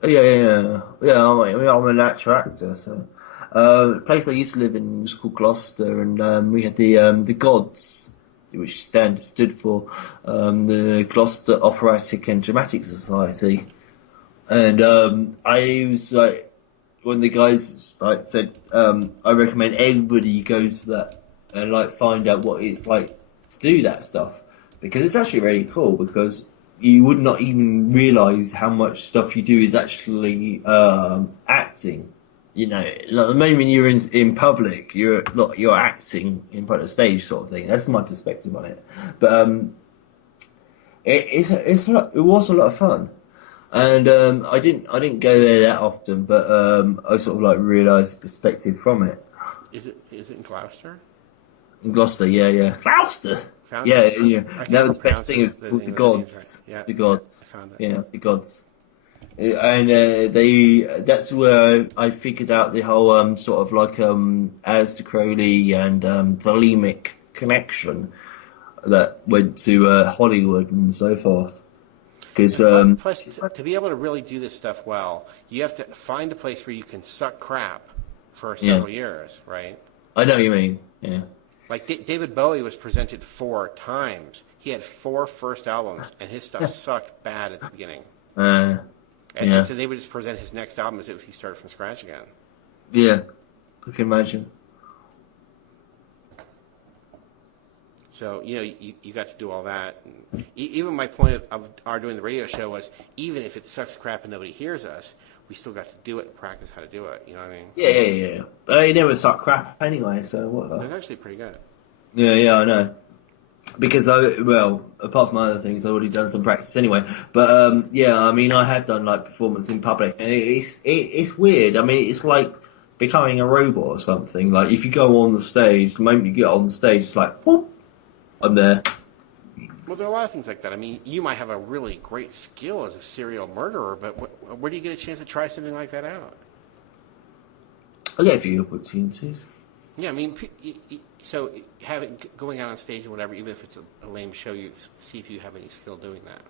Yeah. I'm an actor, so the place I used to live in was called Gloucester, and we had the gods, which stood for the Gloucester Operatic and Dramatic Society, and I was like, when the guys like said, I recommend everybody go to that and like find out what it's like to do that stuff, because it's actually really cool, because you would not even realise how much stuff you do is actually acting. You know, like the moment you're in public, you're acting in front of stage, sort of thing. That's my perspective on it. But it was a lot of fun, and I didn't go there that often, but I sort of like realised the perspective from it. Is it in Gloucester? In Gloucester, yeah. Gloucester! Found Yeah, it. yeah. I can't That was the best pronounce thing, is the called the English gods. names right. Yeah, The gods. I found it. Yeah, the gods. And that's where I figured out the whole sort of like Aleister Crowley and Thelemic connection that went to Hollywood and so forth. Because Plus, to be able to really do this stuff well, you have to find a place where you can suck crap for several years, right? I know what you mean. Yeah. Like David Bowie was presented 4 times. He had 4 first albums, and his stuff sucked bad at the beginning. And so they would just present his next album as if he started from scratch again. Yeah, I can imagine. So, you got to do all that. And even my point of our doing the radio show was, even if it sucks crap and nobody hears us, we still got to do it and practice how to do it. You know what I mean? Yeah. But I never suck crap anyway, so what the... It's actually pretty good. Yeah, I know. Because apart from other things, I've already done some practice anyway. But I mean, I have done like performance in public, and it's weird. I mean, it's like becoming a robot or something. Like if you go on the stage, the moment you get on the stage, it's like, whoop, I'm there. Well, there are a lot of things like that. I mean, you might have a really great skill as a serial murderer, but where do you get a chance to try something like that out? I get a few opportunities. Yeah, I mean, so going out on stage and whatever, even if it's a lame show, you see if you have any skill doing that.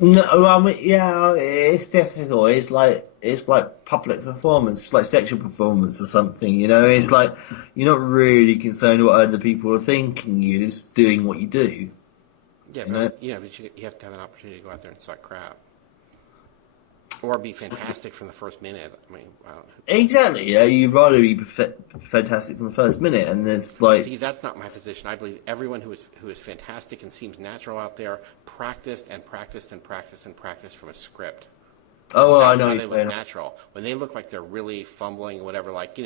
No, I mean, yeah, it's difficult. It's like public performance. It's like sexual performance or something. You know, it's like you're not really concerned what other people are thinking. You're just doing what you do. Yeah, but you have to have an opportunity to go out there and suck crap, or be fantastic from the first minute. I mean, wow. Exactly. Yeah, you'd rather be fantastic from the first minute, and there's like. See, that's not my position. I believe everyone who is fantastic and seems natural out there practiced from a script. Oh, well, I That's know how what they you're look saying. natural. When they look like they're really fumbling or whatever, like,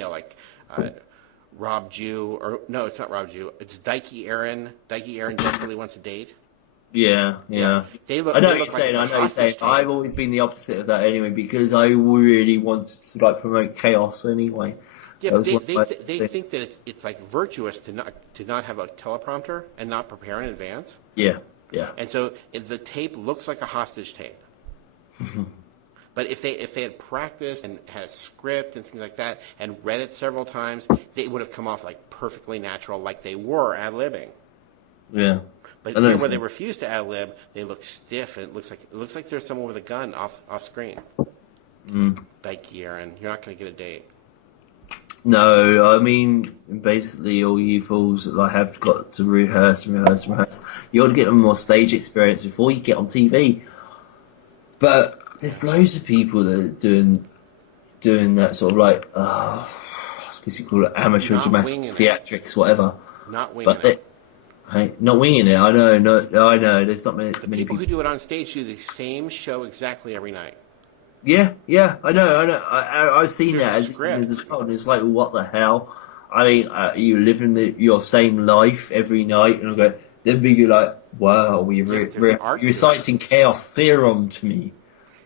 Rob Jew, or no, it's not Rob Jew. It's Dikey Aaron. Dikey Aaron desperately wants a date. Yeah, Yeah, yeah. they look. I know They what you're look like saying. it's a I know what you're saying. hostage I've tape. always been the opposite of that anyway because I really wanted to like promote chaos anyway. Yeah, That but was one of my they things. think that it's like virtuous to not have a teleprompter and not prepare in advance. Yeah, yeah. And so the tape looks like a hostage tape. But if they had practiced and had a script and things like that and read it several times, they would have come off like perfectly natural, like they were ad-libbing. Yeah. But I know here, what where you're they refuse to ad-lib, they look stiff. And it looks like there's someone with a gun off screen. Dikey Aaron, you're not going to get a date. No, I mean, basically, all you fools like, have got to rehearse and rehearse and rehearse. You ought to get them more stage experience before you get on TV. But there's loads of people that are doing that sort of like, I suppose you call it amateur Not dramatic winging it. theatrics, whatever. Not winging But it. not winging it. I know. No, I know. There's not many The many people who do it on stage do the same show exactly every night. Yeah, yeah, I know, I know. I've seen There's that a as script. a child, and it's like, what the hell? I mean, you live in your same life every night, and I go, then you're like, wow, Yeah, but there's an art you're to it. reciting chaos theorem to me.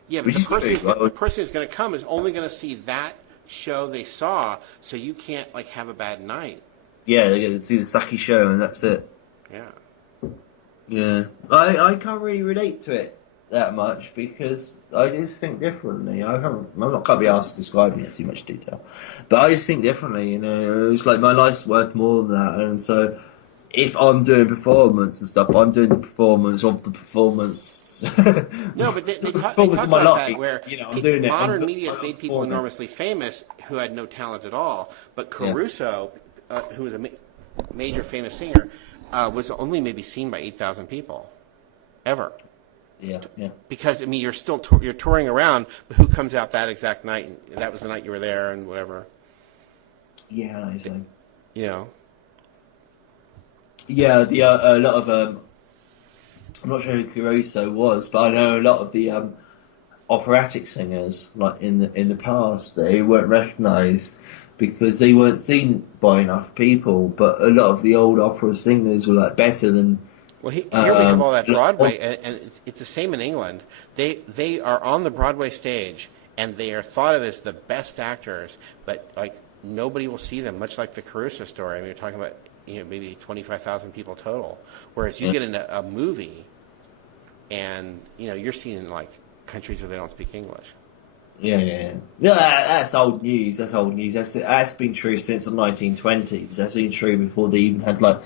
Yeah, but Which the is person, true, the person who's going to come is only going to see that show they saw, so you can't like have a bad night. Yeah, they get to see the Saki show, and that's it. Yeah. Yeah, I can't really relate to it that much because I just think differently. I'm not can't be asked to describe it in too much detail, but I just think differently. You know, it's like my life's worth more than that, and so if I'm doing performance and stuff, I'm doing the performance of the performance. No, but they talk Performance of my about life. that where You know, I'm doing it. modern I'm media has made people performing. enormously famous who had no talent at all. But Caruso, who was a major famous singer, was only maybe seen by 8,000 people, ever. Yeah, yeah. Because I mean, you're still you're touring around, but who comes out that exact night? And that was the night you were there, and whatever. Yeah, I see. You know. Yeah, a lot of I'm not sure who Caruso was, but I know a lot of the operatic singers, like in the past, they weren't recognised because they weren't seen by enough people. But a lot of the old opera singers were like better than. Well, here we have all that Broadway, well, and it's the same in England. They are on the Broadway stage, and they are thought of as the best actors, but like nobody will see them. Much like the Caruso story. I mean, you're talking about maybe 25,000 people total, whereas you get into a movie, and you're seen in like countries where they don't speak English. Yeah. That's old news. That's old news. That's been true since the 1920s. That's been true before they even had like.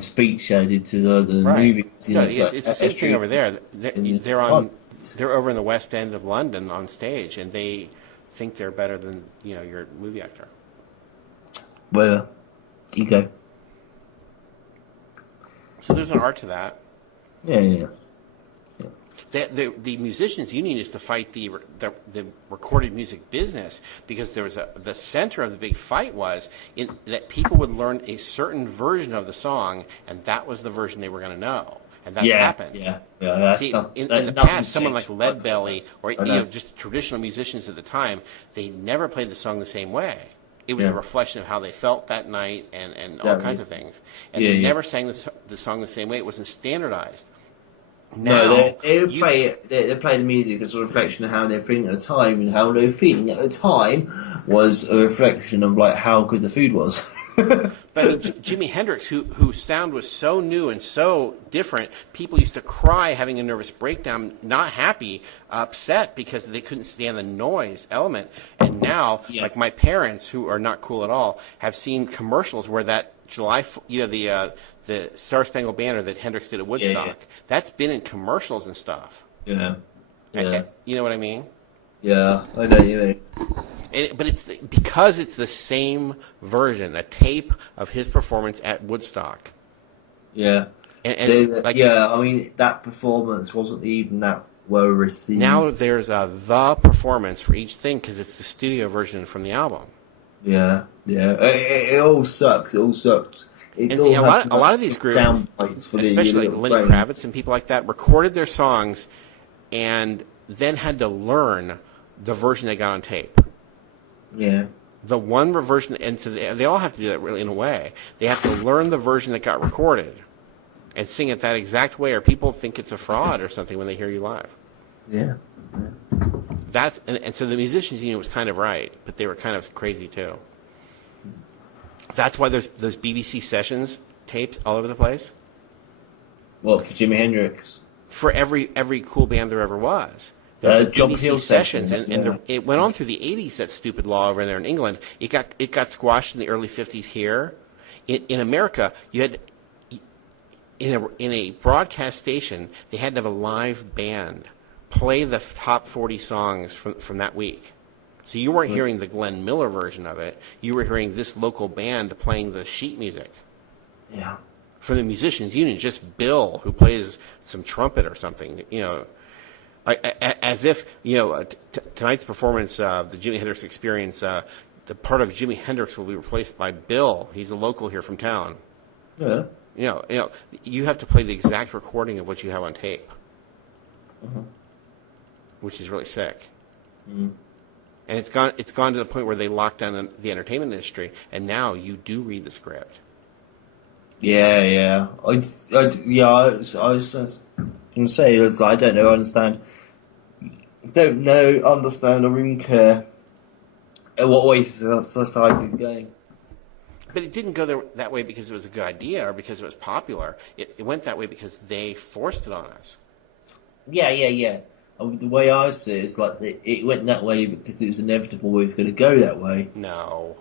Speech added to the movies. It's the same thing over there. They're over in the West End of London on stage, and they think they're better than your movie actor. Well, you go. So there's an art to that. Yeah. The musicians' union is to fight the recorded music business because there was the center of the big fight was that people would learn a certain version of the song, and that was the version they were going to know, and that's happened. Yeah. See, in the past, someone like Leadbelly or just traditional musicians at the time, they never played the song the same way. It was a reflection of how they felt that night and all kinds of things, and they never sang the song the same way. It wasn't standardized. No, they would play it. They play the music as a reflection of how they're feeling at the time, and how they're feeling at the time was a reflection of like how good the food was. But I mean, Jimi Hendrix, whose sound was so new and so different, people used to cry having a nervous breakdown, not happy, upset because they couldn't stand the noise element. And now, like my parents, who are not cool at all, have seen commercials where that the Star Spangled Banner that Hendrix did at Woodstock, that's been in commercials and stuff. Yeah. You know what I mean? Yeah, I know what you mean. But it's because it's the same version, a tape of his performance at Woodstock. Yeah. I mean, that performance wasn't even that well received. Now there's the performance for each thing because it's the studio version from the album. Yeah. It all sucks. It all sucks. And see, a lot of these groups, especially like Lenny Kravitz and people like that, recorded their songs and then had to learn the version they got on tape. Yeah. The one version, and so they all have to do that really in a way. They have to learn the version that got recorded and sing it that exact way, or people think it's a fraud or something when they hear you live. Yeah. That's and so the musicians union was kind of right, but they were kind of crazy too. That's why there's those BBC sessions tapes all over the place. Well, for Jimi Hendrix. For every cool band there ever was. John BBC Peel sessions, sessions, and it went on through the 80s, that stupid law over there in England. It got squashed in the early 50s here. In America, you had, in a broadcast station, they had to have a live band play the top 40 songs from that week. So you weren't hearing the Glenn Miller version of it. You were hearing this local band playing the sheet music. Yeah. For the musicians union, just Bill, who plays some trumpet or something, as if, tonight's performance of the Jimi Hendrix Experience, the part of Jimi Hendrix will be replaced by Bill. He's a local here from town. Yeah. You have to play the exact recording of what you have on tape, which is really sick. Mm. And it's gone to the point where they locked down the entertainment industry, and now you do read the script. Yeah. I was going to say, I don't know, understand, or even care at what way society is going. But it didn't go that way because it was a good idea or because it was popular. It went that way because they forced it on us. Yeah. The way I see it is like it went that way because it was inevitable it was going to go that way. No.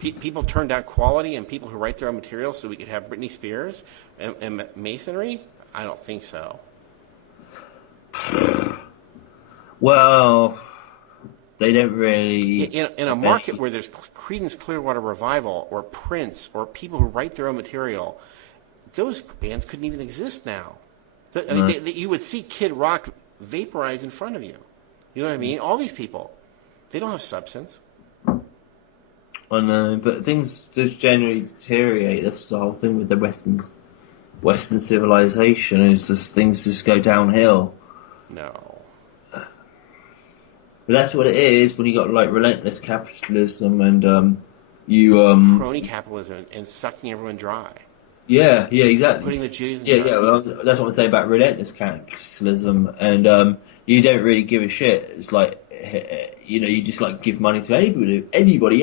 People turned down quality and people who write their own material so we could have Britney Spears and Masonry? I don't think so. Well, they don't really... In a market where there's Creedence Clearwater Revival or Prince or people who write their own material, those bands couldn't even exist now. You would see Kid Rock vaporize in front of you. You know what I mean? All these people, they don't have substance. I know, but things just generally deteriorate. That's the whole thing with the Western civilization. Is just things just go downhill. No. But that's what it is when you got like relentless capitalism and crony capitalism and sucking everyone dry. Yeah, exactly. Putting the Jews in charge. Well, that's what I say about relentless capitalism, and you don't really give a shit. It's like you just like give money to anybody,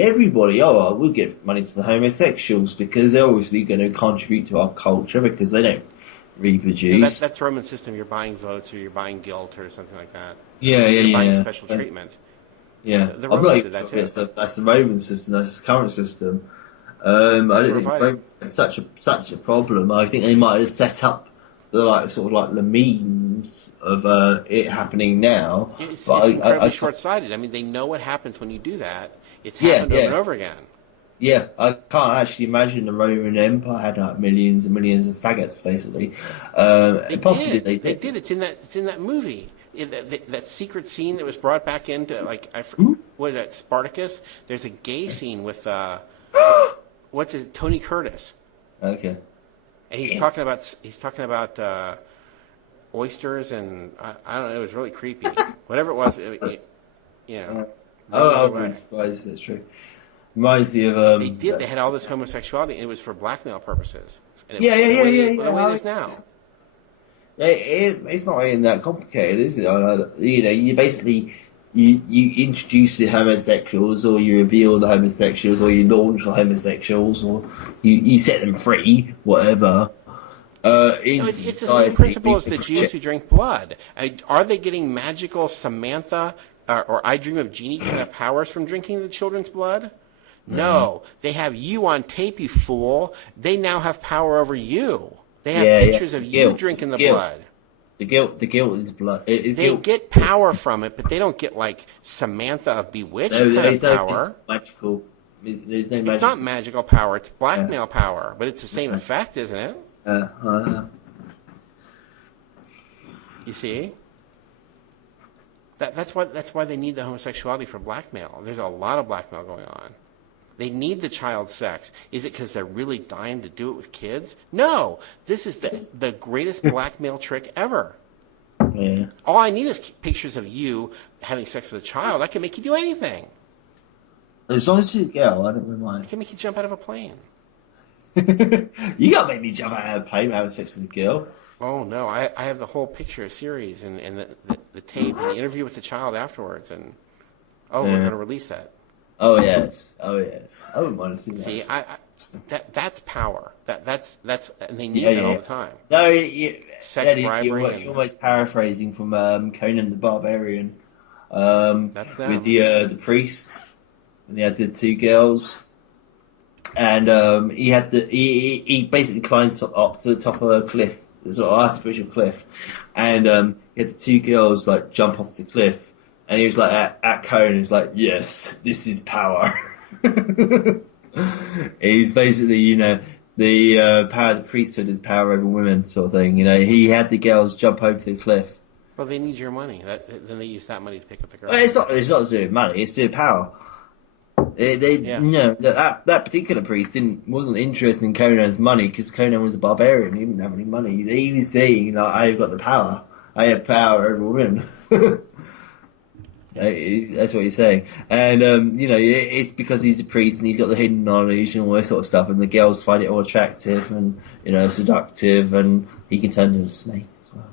everybody. Oh, I will give money to the homosexuals because they're obviously going to contribute to our culture because they don't reproduce. That's Roman system. You're buying votes or you're buying guilt or something like that. Yeah. You're buying special treatment. Yeah, the Romans did that too. That's the Roman system. That's the current system. I don't think it's such a problem. I think they might have set up the memes of it happening now. It's incredibly short-sighted. I mean, they know what happens when you do that. It's happened over and over again. Yeah, I can't actually imagine the Roman Empire had like millions and millions of faggots, basically. They did. It's in that movie. That secret scene that was brought back into what is that, Spartacus? There's a gay scene with Tony Curtis. Okay. And he's talking about oysters and I don't know. It was really creepy. Whatever it was, I wouldn't be surprised if it's true. Reminds me of They had all this homosexuality, and it was for blackmail purposes. And The way it is now. It's not even that complicated, is it? You basically you introduce the homosexuals, or you reveal the homosexuals, or you launch the homosexuals, or you set them free, whatever. It's the same principle as the Jews who drink blood. Are they getting magical Samantha or I Dream of Jeannie kind of powers from drinking the children's blood? No. They have you on tape, you fool. They now have power over you. They have pictures of you drinking the blood. The guilt is blood. They get power from it, but they don't get like Samantha of Bewitched kind of power. Magical. There's no magic. It's not magical power. It's blackmail power, but it's the same effect, isn't it? You see? That's why they need the homosexuality for blackmail. There's a lot of blackmail going on. They need the child sex. Is it because they're really dying to do it with kids? No. This is the greatest blackmail trick ever. Yeah. All I need is pictures of you having sex with a child. I can make you do anything. As long as you're a girl, I don't really I mind. can make you jump out of a plane. You can't make me jump out of a plane having sex with a girl. Oh no, I have the whole picture series and the tape and the interview with the child afterwards, and we're Yeah. going to release that. Oh yes, oh yes. I wouldn't mind seeing that. See, that's power. That's and they need Yeah, that yeah. all the time. No, Sex Eddie, bribery. you're almost paraphrasing from Conan the Barbarian, That's with them. the priest, and he had the two girls, and he basically climbed up to the top of a cliff, a sort of artificial cliff, and he had the two girls like jump off the cliff, and he was like at Conan, he was like, yes, this is power. He's basically, the power of the priesthood is power over women, sort of thing. He had the girls jump over the cliff. Well, they need your money. Then they use that money to pick up the girl. Well, it's not to do with money. It's to do with power. That particular priest wasn't interested in Conan's money because Conan was a barbarian. He didn't have any money. He was saying, I've got the power. I have power over women. That's what he's saying. And, it's because he's a priest and he's got the hidden knowledge and all that sort of stuff, and the girls find it all attractive and, seductive, and he can turn into a snake as well.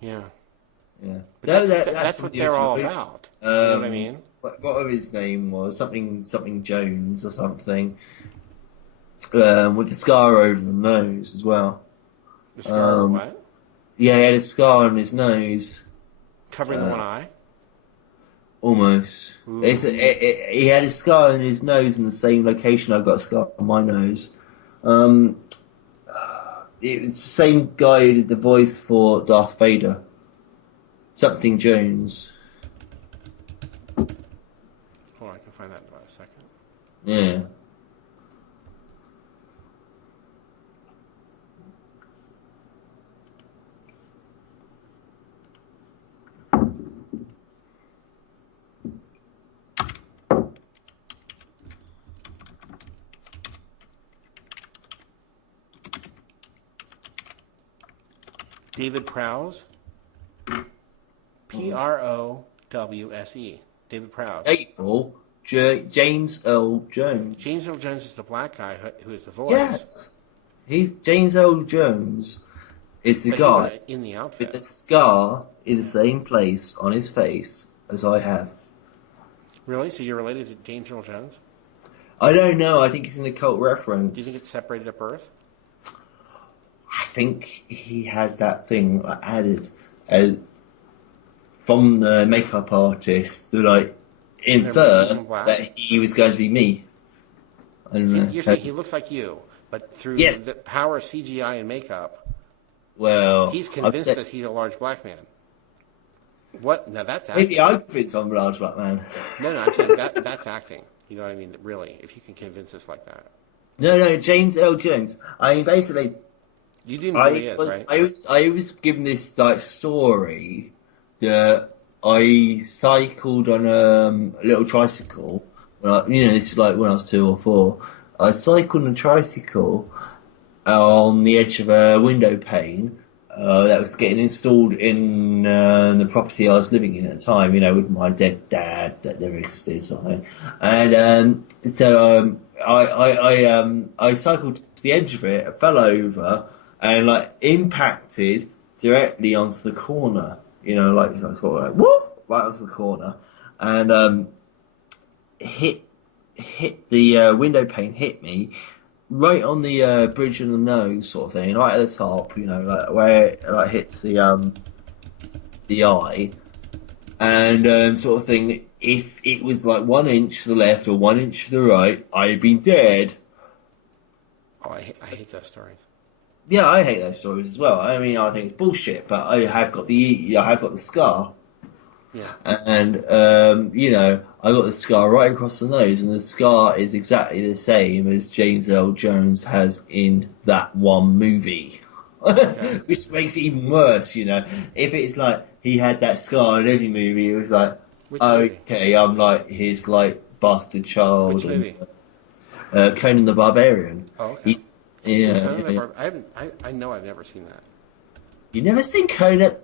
Yeah. Yeah. But that's what they're all about. You know what I mean? Whatever his name was, something Jones or something, with the scar over the nose as well. The scar of what? Yeah, he had a scar on his nose. Covering the one eye? Almost. He had a scar on his nose in the same location I've got a scar on my nose. It was the same guy who did the voice for Darth Vader. Something Jones. Hold on, I can find that in about a second. Yeah. David Prowse. Prowse. David Prowse. Hateful. James Earl Jones. James Earl Jones is the black guy who is the voice. Yes. He's James Earl Jones. Is the But guy in the outfit. with the scar in the same place on his face as I have. Really? So you're related to James Earl Jones? I don't know. I think it's an occult reference. Do you think it's separated at birth? I think he had that thing added from the makeup artist to infer that he was going to be me. I don't know. You're saying he looks like you, but through the power of CGI and makeup, he's convinced that he's a large black man. What? Now that's acting. Maybe I convinced I'm a large black man. No, I'm saying that's acting. You know what I mean? Really, if you can convince us like that. No, James L. Jones. I mean, basically, you do know who he is, right? I was given this story that I cycled on a little tricycle. This is when I was 2 or 4. I cycled on a tricycle on the edge of a window pane that was getting installed in the property I was living in at the time. With my dead dad that never existed, sort of thing. And so I cycled to the edge of it, fell over, and impacted directly onto the corner. Sort of whoop, right onto the corner, and hit the window pane, hit me right on the bridge of the nose, sort of thing, right at the top. Where it hits the eye, and sort of thing. If it was 1 inch to the left or 1 inch to the right, I'd been dead. Oh, I hate those stories. Yeah, I hate those stories as well. I mean, I think it's bullshit, but I have got the scar. Yeah. And I got the scar right across the nose, and the scar is exactly the same as James Earl Jones has in that one movie. Okay. Which makes it even worse, If it's he had that scar in every movie, it was okay, I'm his bastard child. Which movie? Conan the Barbarian. Oh, okay. Yeah. I know I've never seen that. You never seen Conan?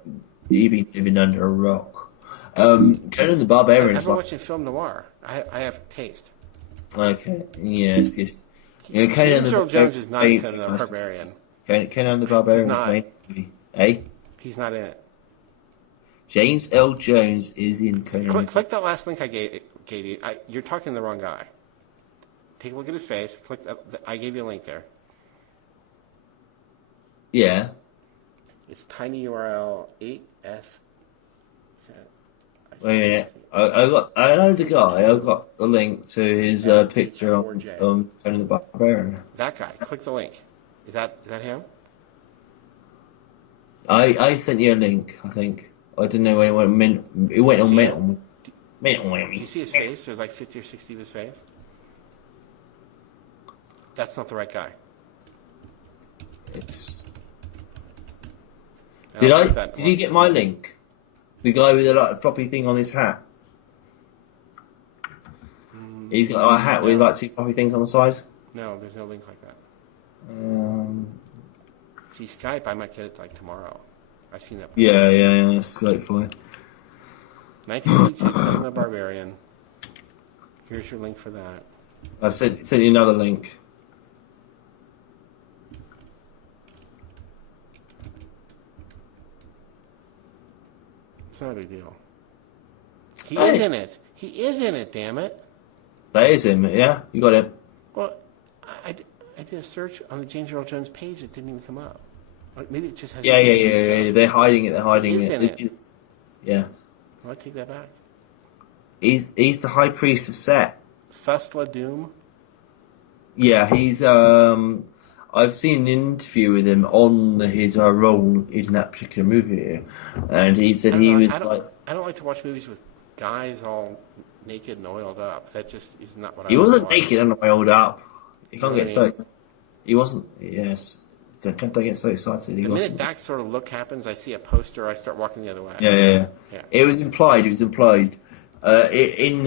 You've been living under a rock. Conan the Barbarian I've is been like watching film noir. I have taste. okay, yes, yes. You know, Conan James the Earl Jones Barbarian. is not in Conan the Barbarian. Conan the He's Barbarian is not. made. Eh? He's not in it. James L. Jones is in Conan. Click that last link I gave you. You're talking to the wrong guy. Take a look at his face. Click that. I gave you a link there. Yeah. It's tinyurl 8s. Wait a minute. I know the guy. I got the link to his picture on Conan the Barbarian. That guy. Click the link. Is that him? I sent you a link. I think I didn't know when it went. It went on mental. Do you see his face? There's like 50 or 60 of his face. That's not the right guy. It's. Did you get my link? The guy with the like floppy thing on his hat. He's got a hat with like 2 floppy things on the side. No, there's no link like that. See, Skype, I might get it like tomorrow. I've seen that before. Yeah, that's great for you. 1982, Conan the Barbarian. Here's your link for that. I sent you another link. It's not a big deal. He is in it. He is in it, damn it. That is him, yeah? You got it. Well, I did a search on the James Earl Jones page. It didn't even come up. Or maybe it just has Yeah. They're hiding it. He is in it. Yeah. Well, I take that back. He's the High Priest of Set. Thusla Doom. Yeah, he's I've seen an interview with him on his role in that particular movie, and he said he was like. I don't like to watch movies with guys all naked and oiled up. That just is not what I. He want wasn't to watch. naked and oiled up. You can't get so. Really? Excited. He wasn't. Yes. Don't get so excited. He The wasn't. minute that sort of look happens, I see a poster, I start walking the other way. Yeah. Yeah. It was implied. In the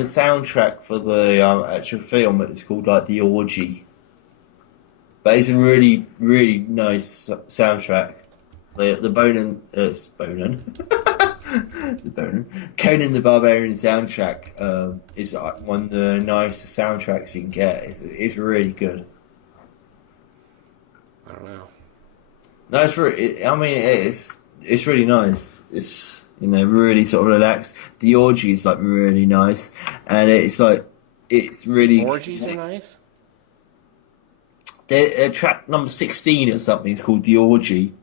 soundtrack for the actual film, it's called like the Orgy. But it's a really, really nice soundtrack. The Conan the Barbarian soundtrack is one of the nicest soundtracks you can get. It's really good. I don't know. No, it's really. I mean, it's really nice. It's really sort of relaxed. The Orgy is like really nice, and it's really. Orgies are nice. Track number 16 or something is called The Orgy.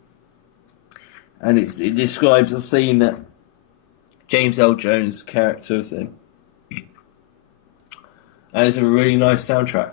And it describes a scene that James L. Jones' character is in. And it's a really nice soundtrack.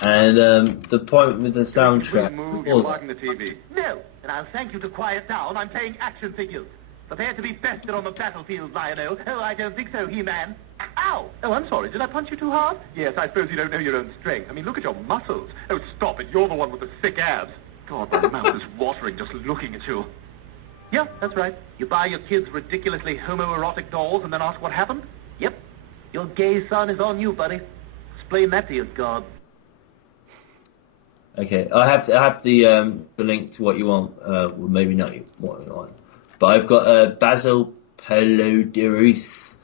And the point with the soundtrack... Move, you're blocking the TV. No, and I'll thank you to quiet down. I'm playing action figures. Prepare to be bested on the battlefield, Lionel. Oh, I don't think so, He-Man. Ow! Oh, I'm sorry. Did I punch you too hard? Yes, I suppose you don't know your own strength. I mean, look at your muscles. Oh, stop it. You're the one with the thick abs. God, my mouth is watering just looking at you. Yeah, that's right. You buy your kids ridiculously homoerotic dolls and then ask what happened? Yep. Your gay son is on you, buddy. Explain that to your god. Okay, I have the link to what you want. Well, maybe not what you want. But I've got Basil Pelodorus,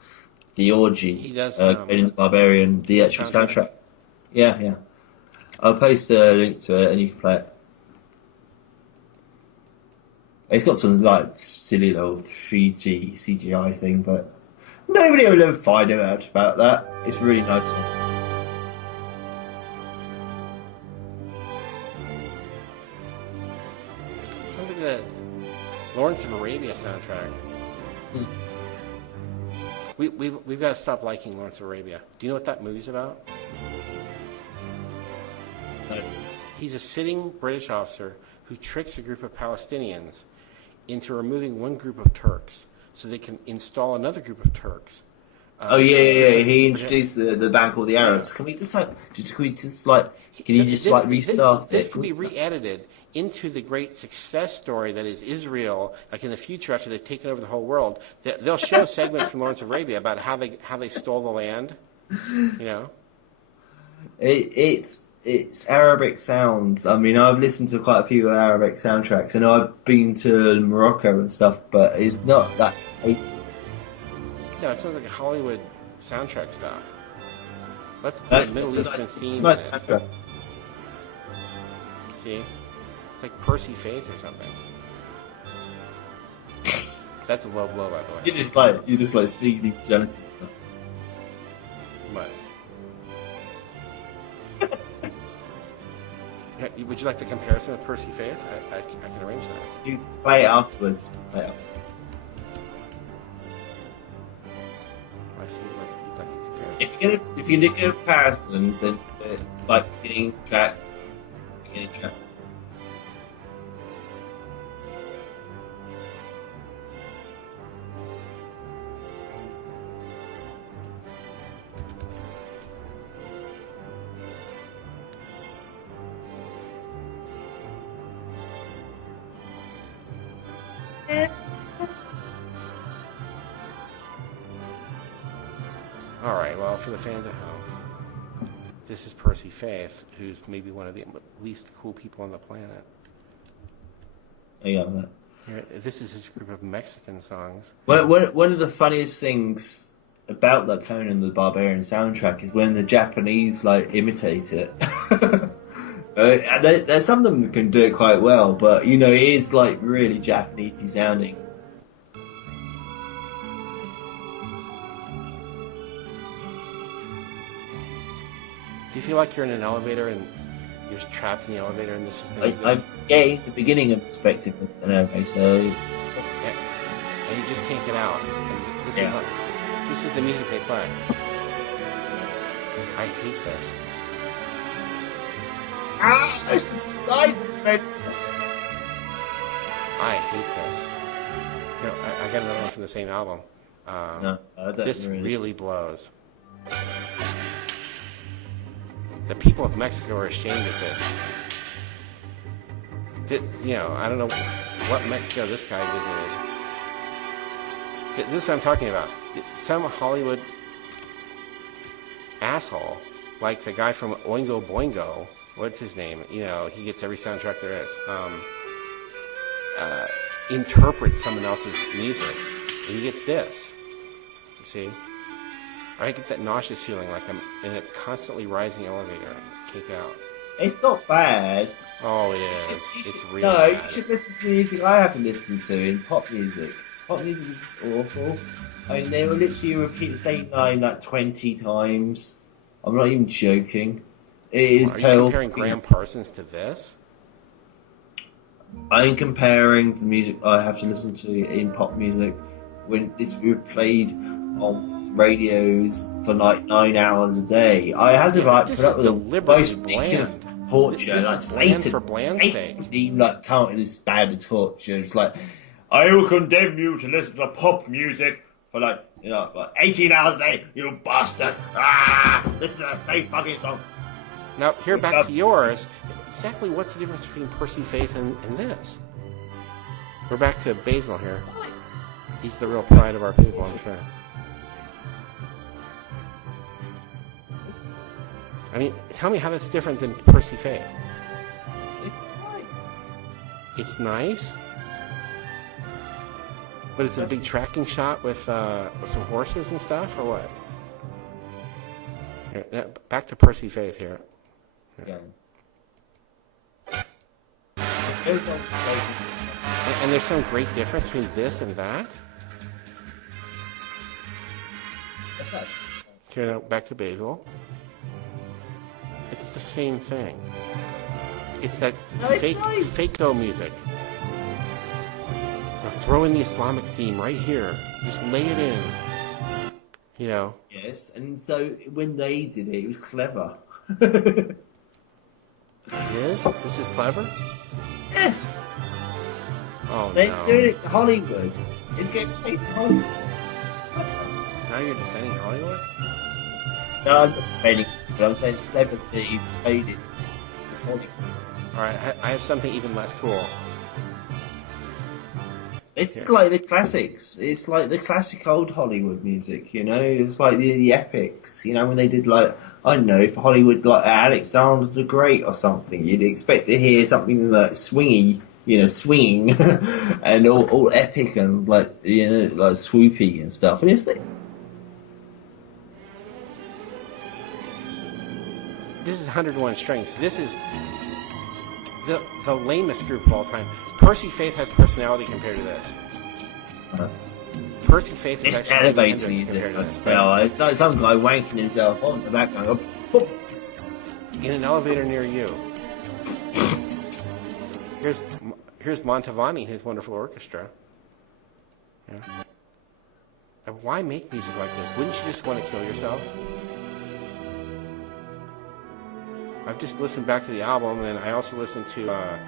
The Orgy, He does. Conan the Barbarian, the actual soundtrack. Yeah. I'll post a link to it and you can play it. It's got some like silly little 3D CGI thing, but nobody will ever find out about that. It's really nice. Sounds like the Lawrence of Arabia soundtrack. We've got to stop liking Lawrence of Arabia. Do you know what that movie's about? No. He's a sitting British officer who tricks a group of Palestinians into removing one group of Turks so they can install another group of Turks. He introduced the band called the Arabs. Can you just restart it? This can be re-edited into the great success story that is Israel, like in the future after they've taken over the whole world. They'll show segments from Lawrence of Arabia about how they stole the land You know? It's Arabic sounds. I mean, I've listened to quite a few Arabic soundtracks, and I've been to Morocco and stuff, but it's not that. No, it sounds like Hollywood soundtrack stuff. Let's put That's a Middle Eastern nice, theme nice in it. soundtrack. See? It's like Percy Faith or something. That's a low blow, by the way. You just like CD Jones. What? Would you like the comparison with Percy Faith? I can arrange that. You play it afterwards. Play it. I see. You'd like the comparison. If you do a comparison, then like beginning track. Alright, well, for the fans at home, this is Percy Faith, who's maybe one of the least cool people on the planet. Yeah. This is his group of Mexican songs. One of the funniest things about the Conan the Barbarian soundtrack is when the Japanese like imitate it. And there's some of them that can do it quite well, but it is like really Japanesey sounding. Do you feel like you're in an elevator and you're trapped in the elevator and this is the music? I'm getting the beginning of perspective with an elevator, so and you just can't get out. And this is the music they play. I hate this. there's excitement. I hate this. I got another one from the same album. No, I don't This really. really blows. The people of Mexico are ashamed of this. I don't know what Mexico this guy visited. This is what I'm talking about. Some Hollywood asshole, like the guy from Oingo Boingo, what's his name? He gets every soundtrack there is. Interpret someone else's music, and you get this. You see? I get that nauseous feeling like I'm in a constantly rising elevator and can't get out. It's not bad. Oh, it is. It's really no, bad. you should listen to the music I have to listen to in pop music. Pop music is just awful. I mean, they will literally repeat the same line like 20 times. I'm not even joking. It is Are you total. comparing Graham Parsons to this? I'm comparing the music I have to listen to in pop music when it's played on radios for like 9 hours a day. I have to put up with the most ridiculous torture. This like is bland Satan, for bland's Satan sake. would even like count this bad of torture. It's like, I will condemn you to listen to pop music for like 18 hours a day, you bastard. This is the same fucking song. Now, here back to yours. Exactly what's the difference between Percy Faith and this? We're back to Basil here. He's the real pride of our people, I'm sure. I mean, tell me how that's different than Percy Faith. This is nice. It's nice? But is it a big tracking shot with some horses and stuff, or what? Here, back to Percy Faith here. Yeah. And there's some great difference between this and that? Here, now, back to Basil. It's the same thing. It's that fake-o music. Now throw in the Islamic theme right here. Just lay it in. Yes, and so when they did it, it was clever. It is? This is clever? Yes. Oh, They're no. doing it to Hollywood. It's getting paid to Hollywood. Now you're defending Hollywood? No, I'm not defending it, but I'm saying celebrity paid it to Hollywood. Alright, I have something even less cool. It's like the classics. It's like the classic old Hollywood music, you know? It's like the epics, you know, when they did like, I don't know, for Hollywood, like Alexander the Great or something, you'd expect to hear something like swingy, you know, swinging, and all epic and like, you know, like swoopy and stuff. And it's like, this is 101 Strings. This is the lamest group of all time. Percy Faith has personality compared to this. Percy Faith is it's actually elevated music. compared to this. Well, it's like some guy wanking himself on the background. Go, boop. In an elevator near you. Here's Montavani, his wonderful orchestra. Yeah. And why make music like this? Wouldn't you just want to kill yourself? I've just listened back to the album, and I also listened to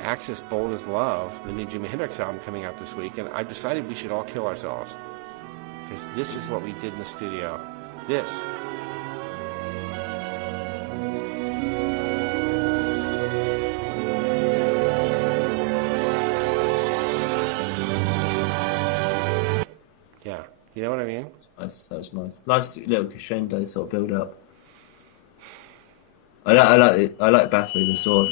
Axis Bold as Love, the new Jimi Hendrix album coming out this week, and I've decided we should all kill ourselves. Because this is what we did in the studio. This. Yeah, you know what I mean? That's nice. Nice little crescendo sort of build up. I like it. I like Bathory the Sword.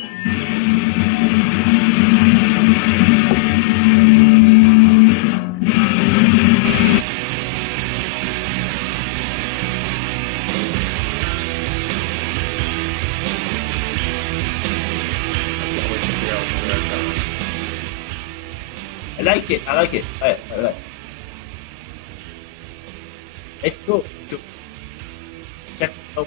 I like it. I like it. I like it. It's cool. Check it out.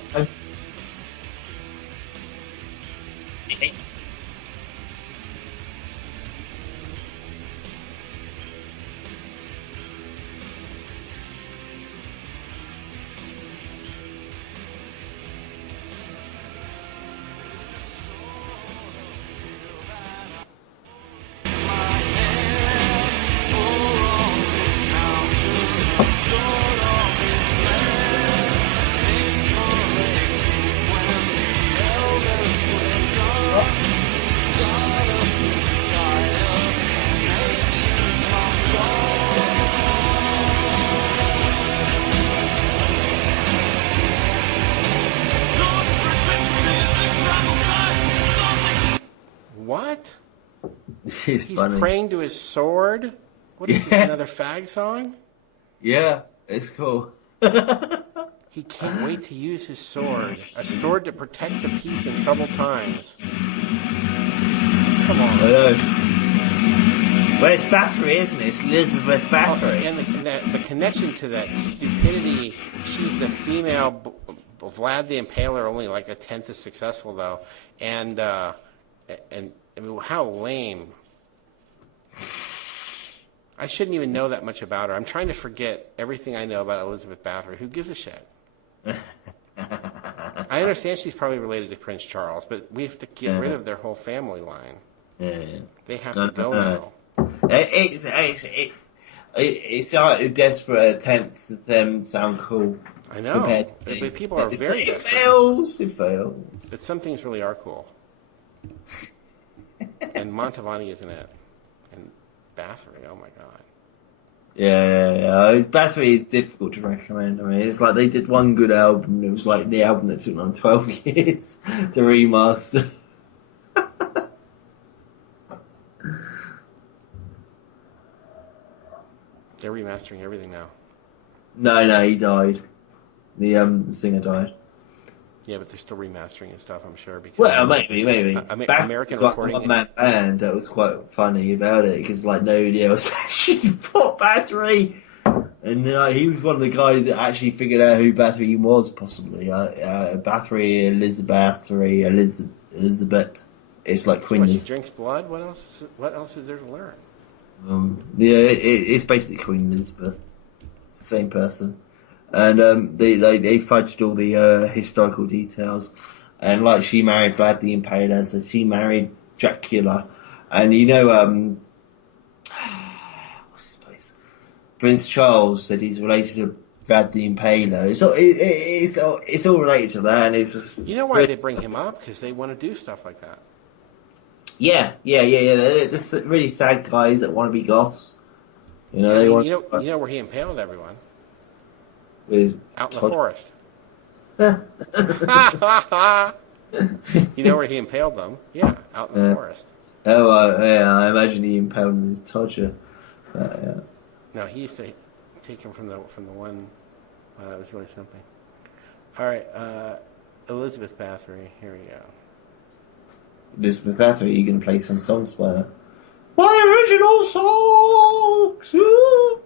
What? He's funny. Praying to his sword? What is this, another fag song? Yeah, it's cool. He can't wait to use his sword. A sword to protect the peace in troubled times. Come on. I know. Well, it's Bathory, isn't it? It's Elizabeth Bathory. And the connection to that stupidity, she's the female Vlad the Impaler, only like a tenth as successful, though. And I mean, how lame. I shouldn't even know that much about her. I'm trying to forget everything I know about Elizabeth Bathory. Who gives a shit? I understand she's probably related to Prince Charles, but we have to get rid of their whole family line. Yeah. They have to go now. It's like a desperate attempt to them sound cool. I know. But people are very desperate. It fails. But some things really are cool. And Montavani isn't it. And Bathory, oh my god. Yeah. Bathory is difficult to recommend. I mean, it's like they did one good album. It was like the album that took them 12 years to remaster. They're remastering everything now. No, he died. The singer died. Yeah, but they're still remastering his stuff, I'm sure. Because Well, maybe. American like recording. One-man band. That was quite funny about it because like nobody else actually support Bathory, and he was one of the guys that actually figured out who Bathory was, possibly. Bathory, Elizabeth. It's like Queen. She drinks blood. What else is there to learn? It's basically Queen Elizabeth, same person. And they fudged all the historical details, and like she married Vlad the Impaler, so she married Dracula, and you know what's his face? Prince Charles said he's related to Vlad the Impaler. It's all related to that, and it's just, you know why they bring him up? Because they want to do stuff like that. Yeah. They're just really sad guys that want to be goths. You know, I they mean, want you know where he impaled everyone? with Out in the Todd. forest. You know where he impaled them? Yeah, out in the forest. Oh, yeah, I imagine he impaled his Todger. Yeah. No, he used to take him from the one. That was really something. All right, Elizabeth Bathory. Here we go. Elizabeth Bathory, you can play some songs by her. My original songs! Ooh.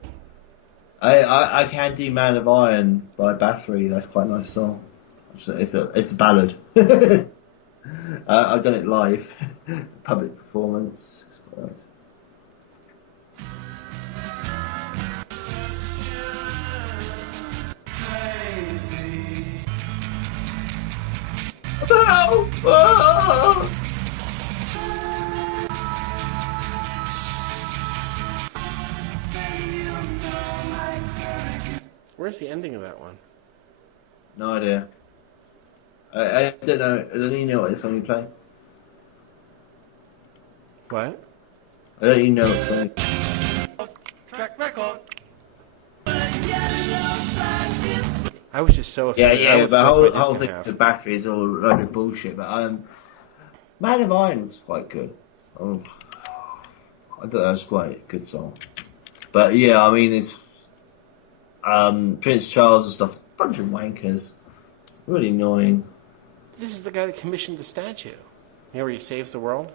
I can do Man of Iron by Bathory. That's quite a nice song. It's a ballad. I've done it live, public performance. It's quite nice. Oh! Where's the ending of that one? No idea. I don't know. I don't even know what song you play. What? I don't even know what song. Track record. I was just so offended. Yeah, but the whole thing have. with the battery is all a load of bullshit. But Man of Iron was quite good. I thought that was quite a good song. But yeah, I mean, it's Prince Charles and stuff. Bunch of wankers. Really annoying. This is the guy that commissioned the statue. You know where he saves the world?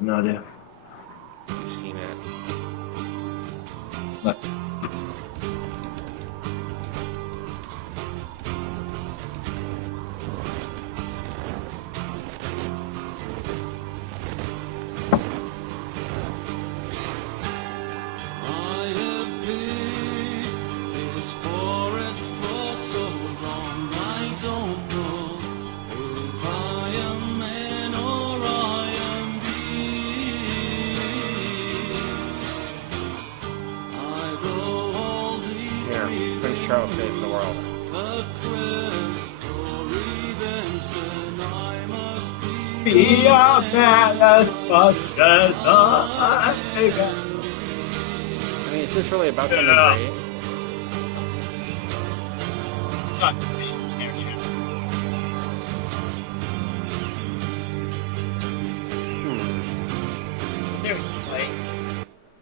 No idea. You've seen it. It's not. Prince Charles saves the world. Be a man as much as I can. I mean, is this really about something great? It's not.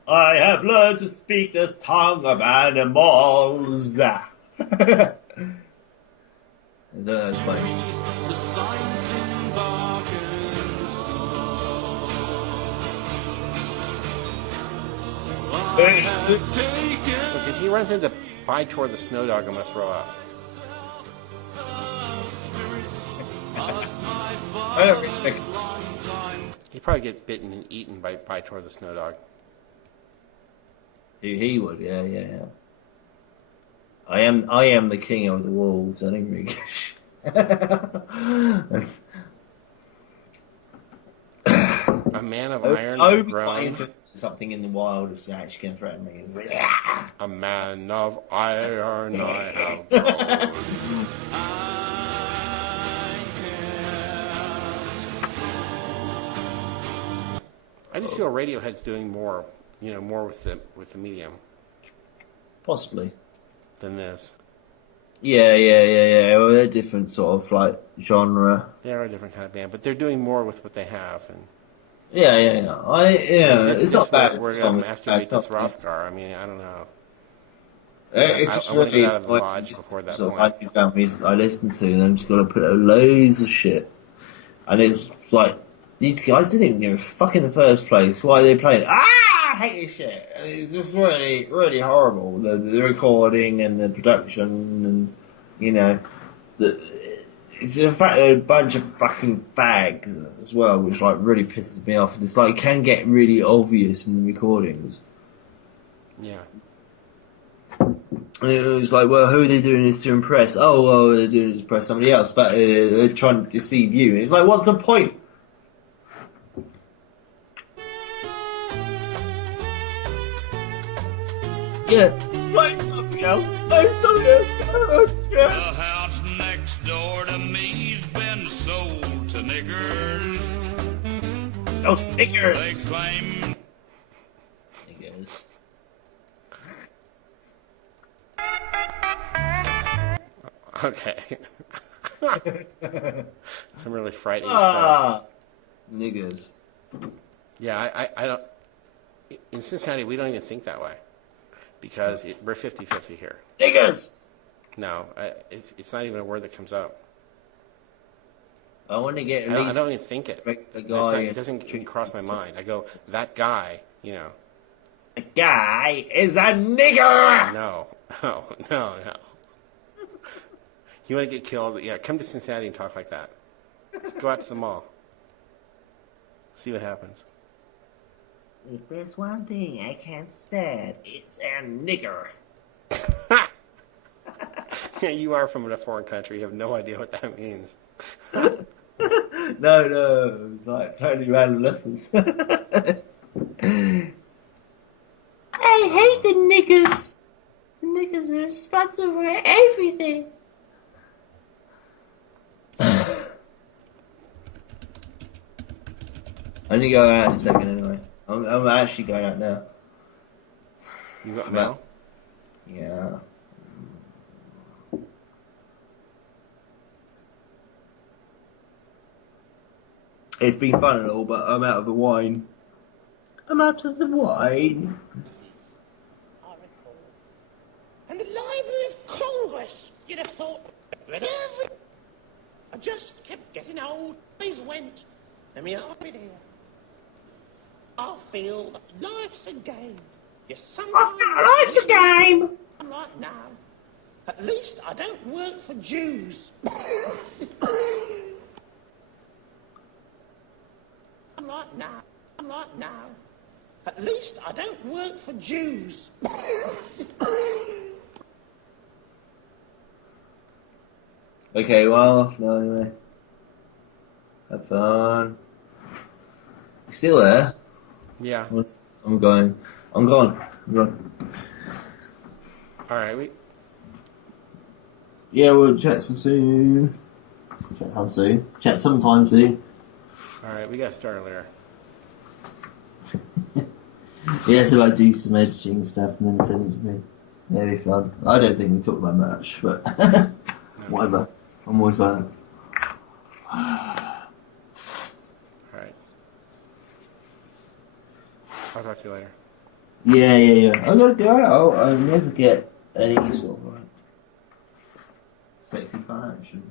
I have learned to speak the tongue of animals. That's funny. Look, if he runs into Maggotaur the snow dog, I'm gonna throw up. I don't really think. He'd probably get bitten and eaten by Maggotaur the snow dog. He would, yeah. I am the king of the wolves. I think really. A man of iron. I would be quite interested in something in the wild that's actually going to threaten me. It's like, a man of iron I have grown. I just feel Radiohead's doing more, more with the medium possibly than this. Yeah. Well, they're different sort of like genre. They are a different kind of band, but they're doing more with what they have. And Yeah. It's not bad. We're going to masturbate to Hrothgar. I mean, I don't know. It's just I want to really get out of the lodge before that sort point. of like music I listen to, and I'm just got to put out loads of shit, and it's like these guys didn't even give a fuck in the first place. Why are they playing? I hate this shit. And it's just really, really horrible. The recording and the production, and it's in fact a bunch of fucking fags as well, which like really pisses me off. It's like it can get really obvious in the recordings. Yeah. And it was like, well, who are they doing this to impress? Oh, well, they're doing it to impress somebody else, but they're trying to deceive you. And it's like, what's the point? Yeah, play something else. Play something else. The house next door to me's been sold. Those niggers! They claim. Niggers. Okay. Some really frightening stuff. Niggers. Yeah, I don't. In Cincinnati, we don't even think that way because we're 50-50 here. Niggers! No, it's not even a word that comes up. I want to get at I least... don't even think it. A guy... It doesn't even cross my mind. I go, that guy, you know. A guy is a nigger! No. You want to get killed? Yeah, come to Cincinnati and talk like that. Let's go out to the mall. See what happens. If there's one thing I can't stand, it's a nigger. Yeah, you are from a foreign country. You have no idea what that means. No, it's like totally random lessons. I hate the niggers. The niggers are responsible for everything. I'm gonna go out in a second anyway. I'm actually going out now. You got mail? Yeah. It's been fun and all, but I'm out of the wine. I'm out of the wine. I recall. And the Library of Congress, you'd have thought, but every... I just kept getting old, days went, and me I've been here. I feel that life's a game. Yes, sometimes... Life's a game! I'm like now. At least I don't work for Jews. I'm like now. At least I don't work for Jews. Okay, well, no, anyway. Have fun. You still there? Yeah. I'm gone. All right, Yeah, we'll chat sometime soon. All right, we got to start earlier. Yeah, so I do some editing stuff and then send it to me. Yeah, it'll be fun. I don't think we talk about much, but whatever. I'm always like that. All right. I'll talk to you later. Yeah. I gotta go out. I never get any sort of sexy fun action.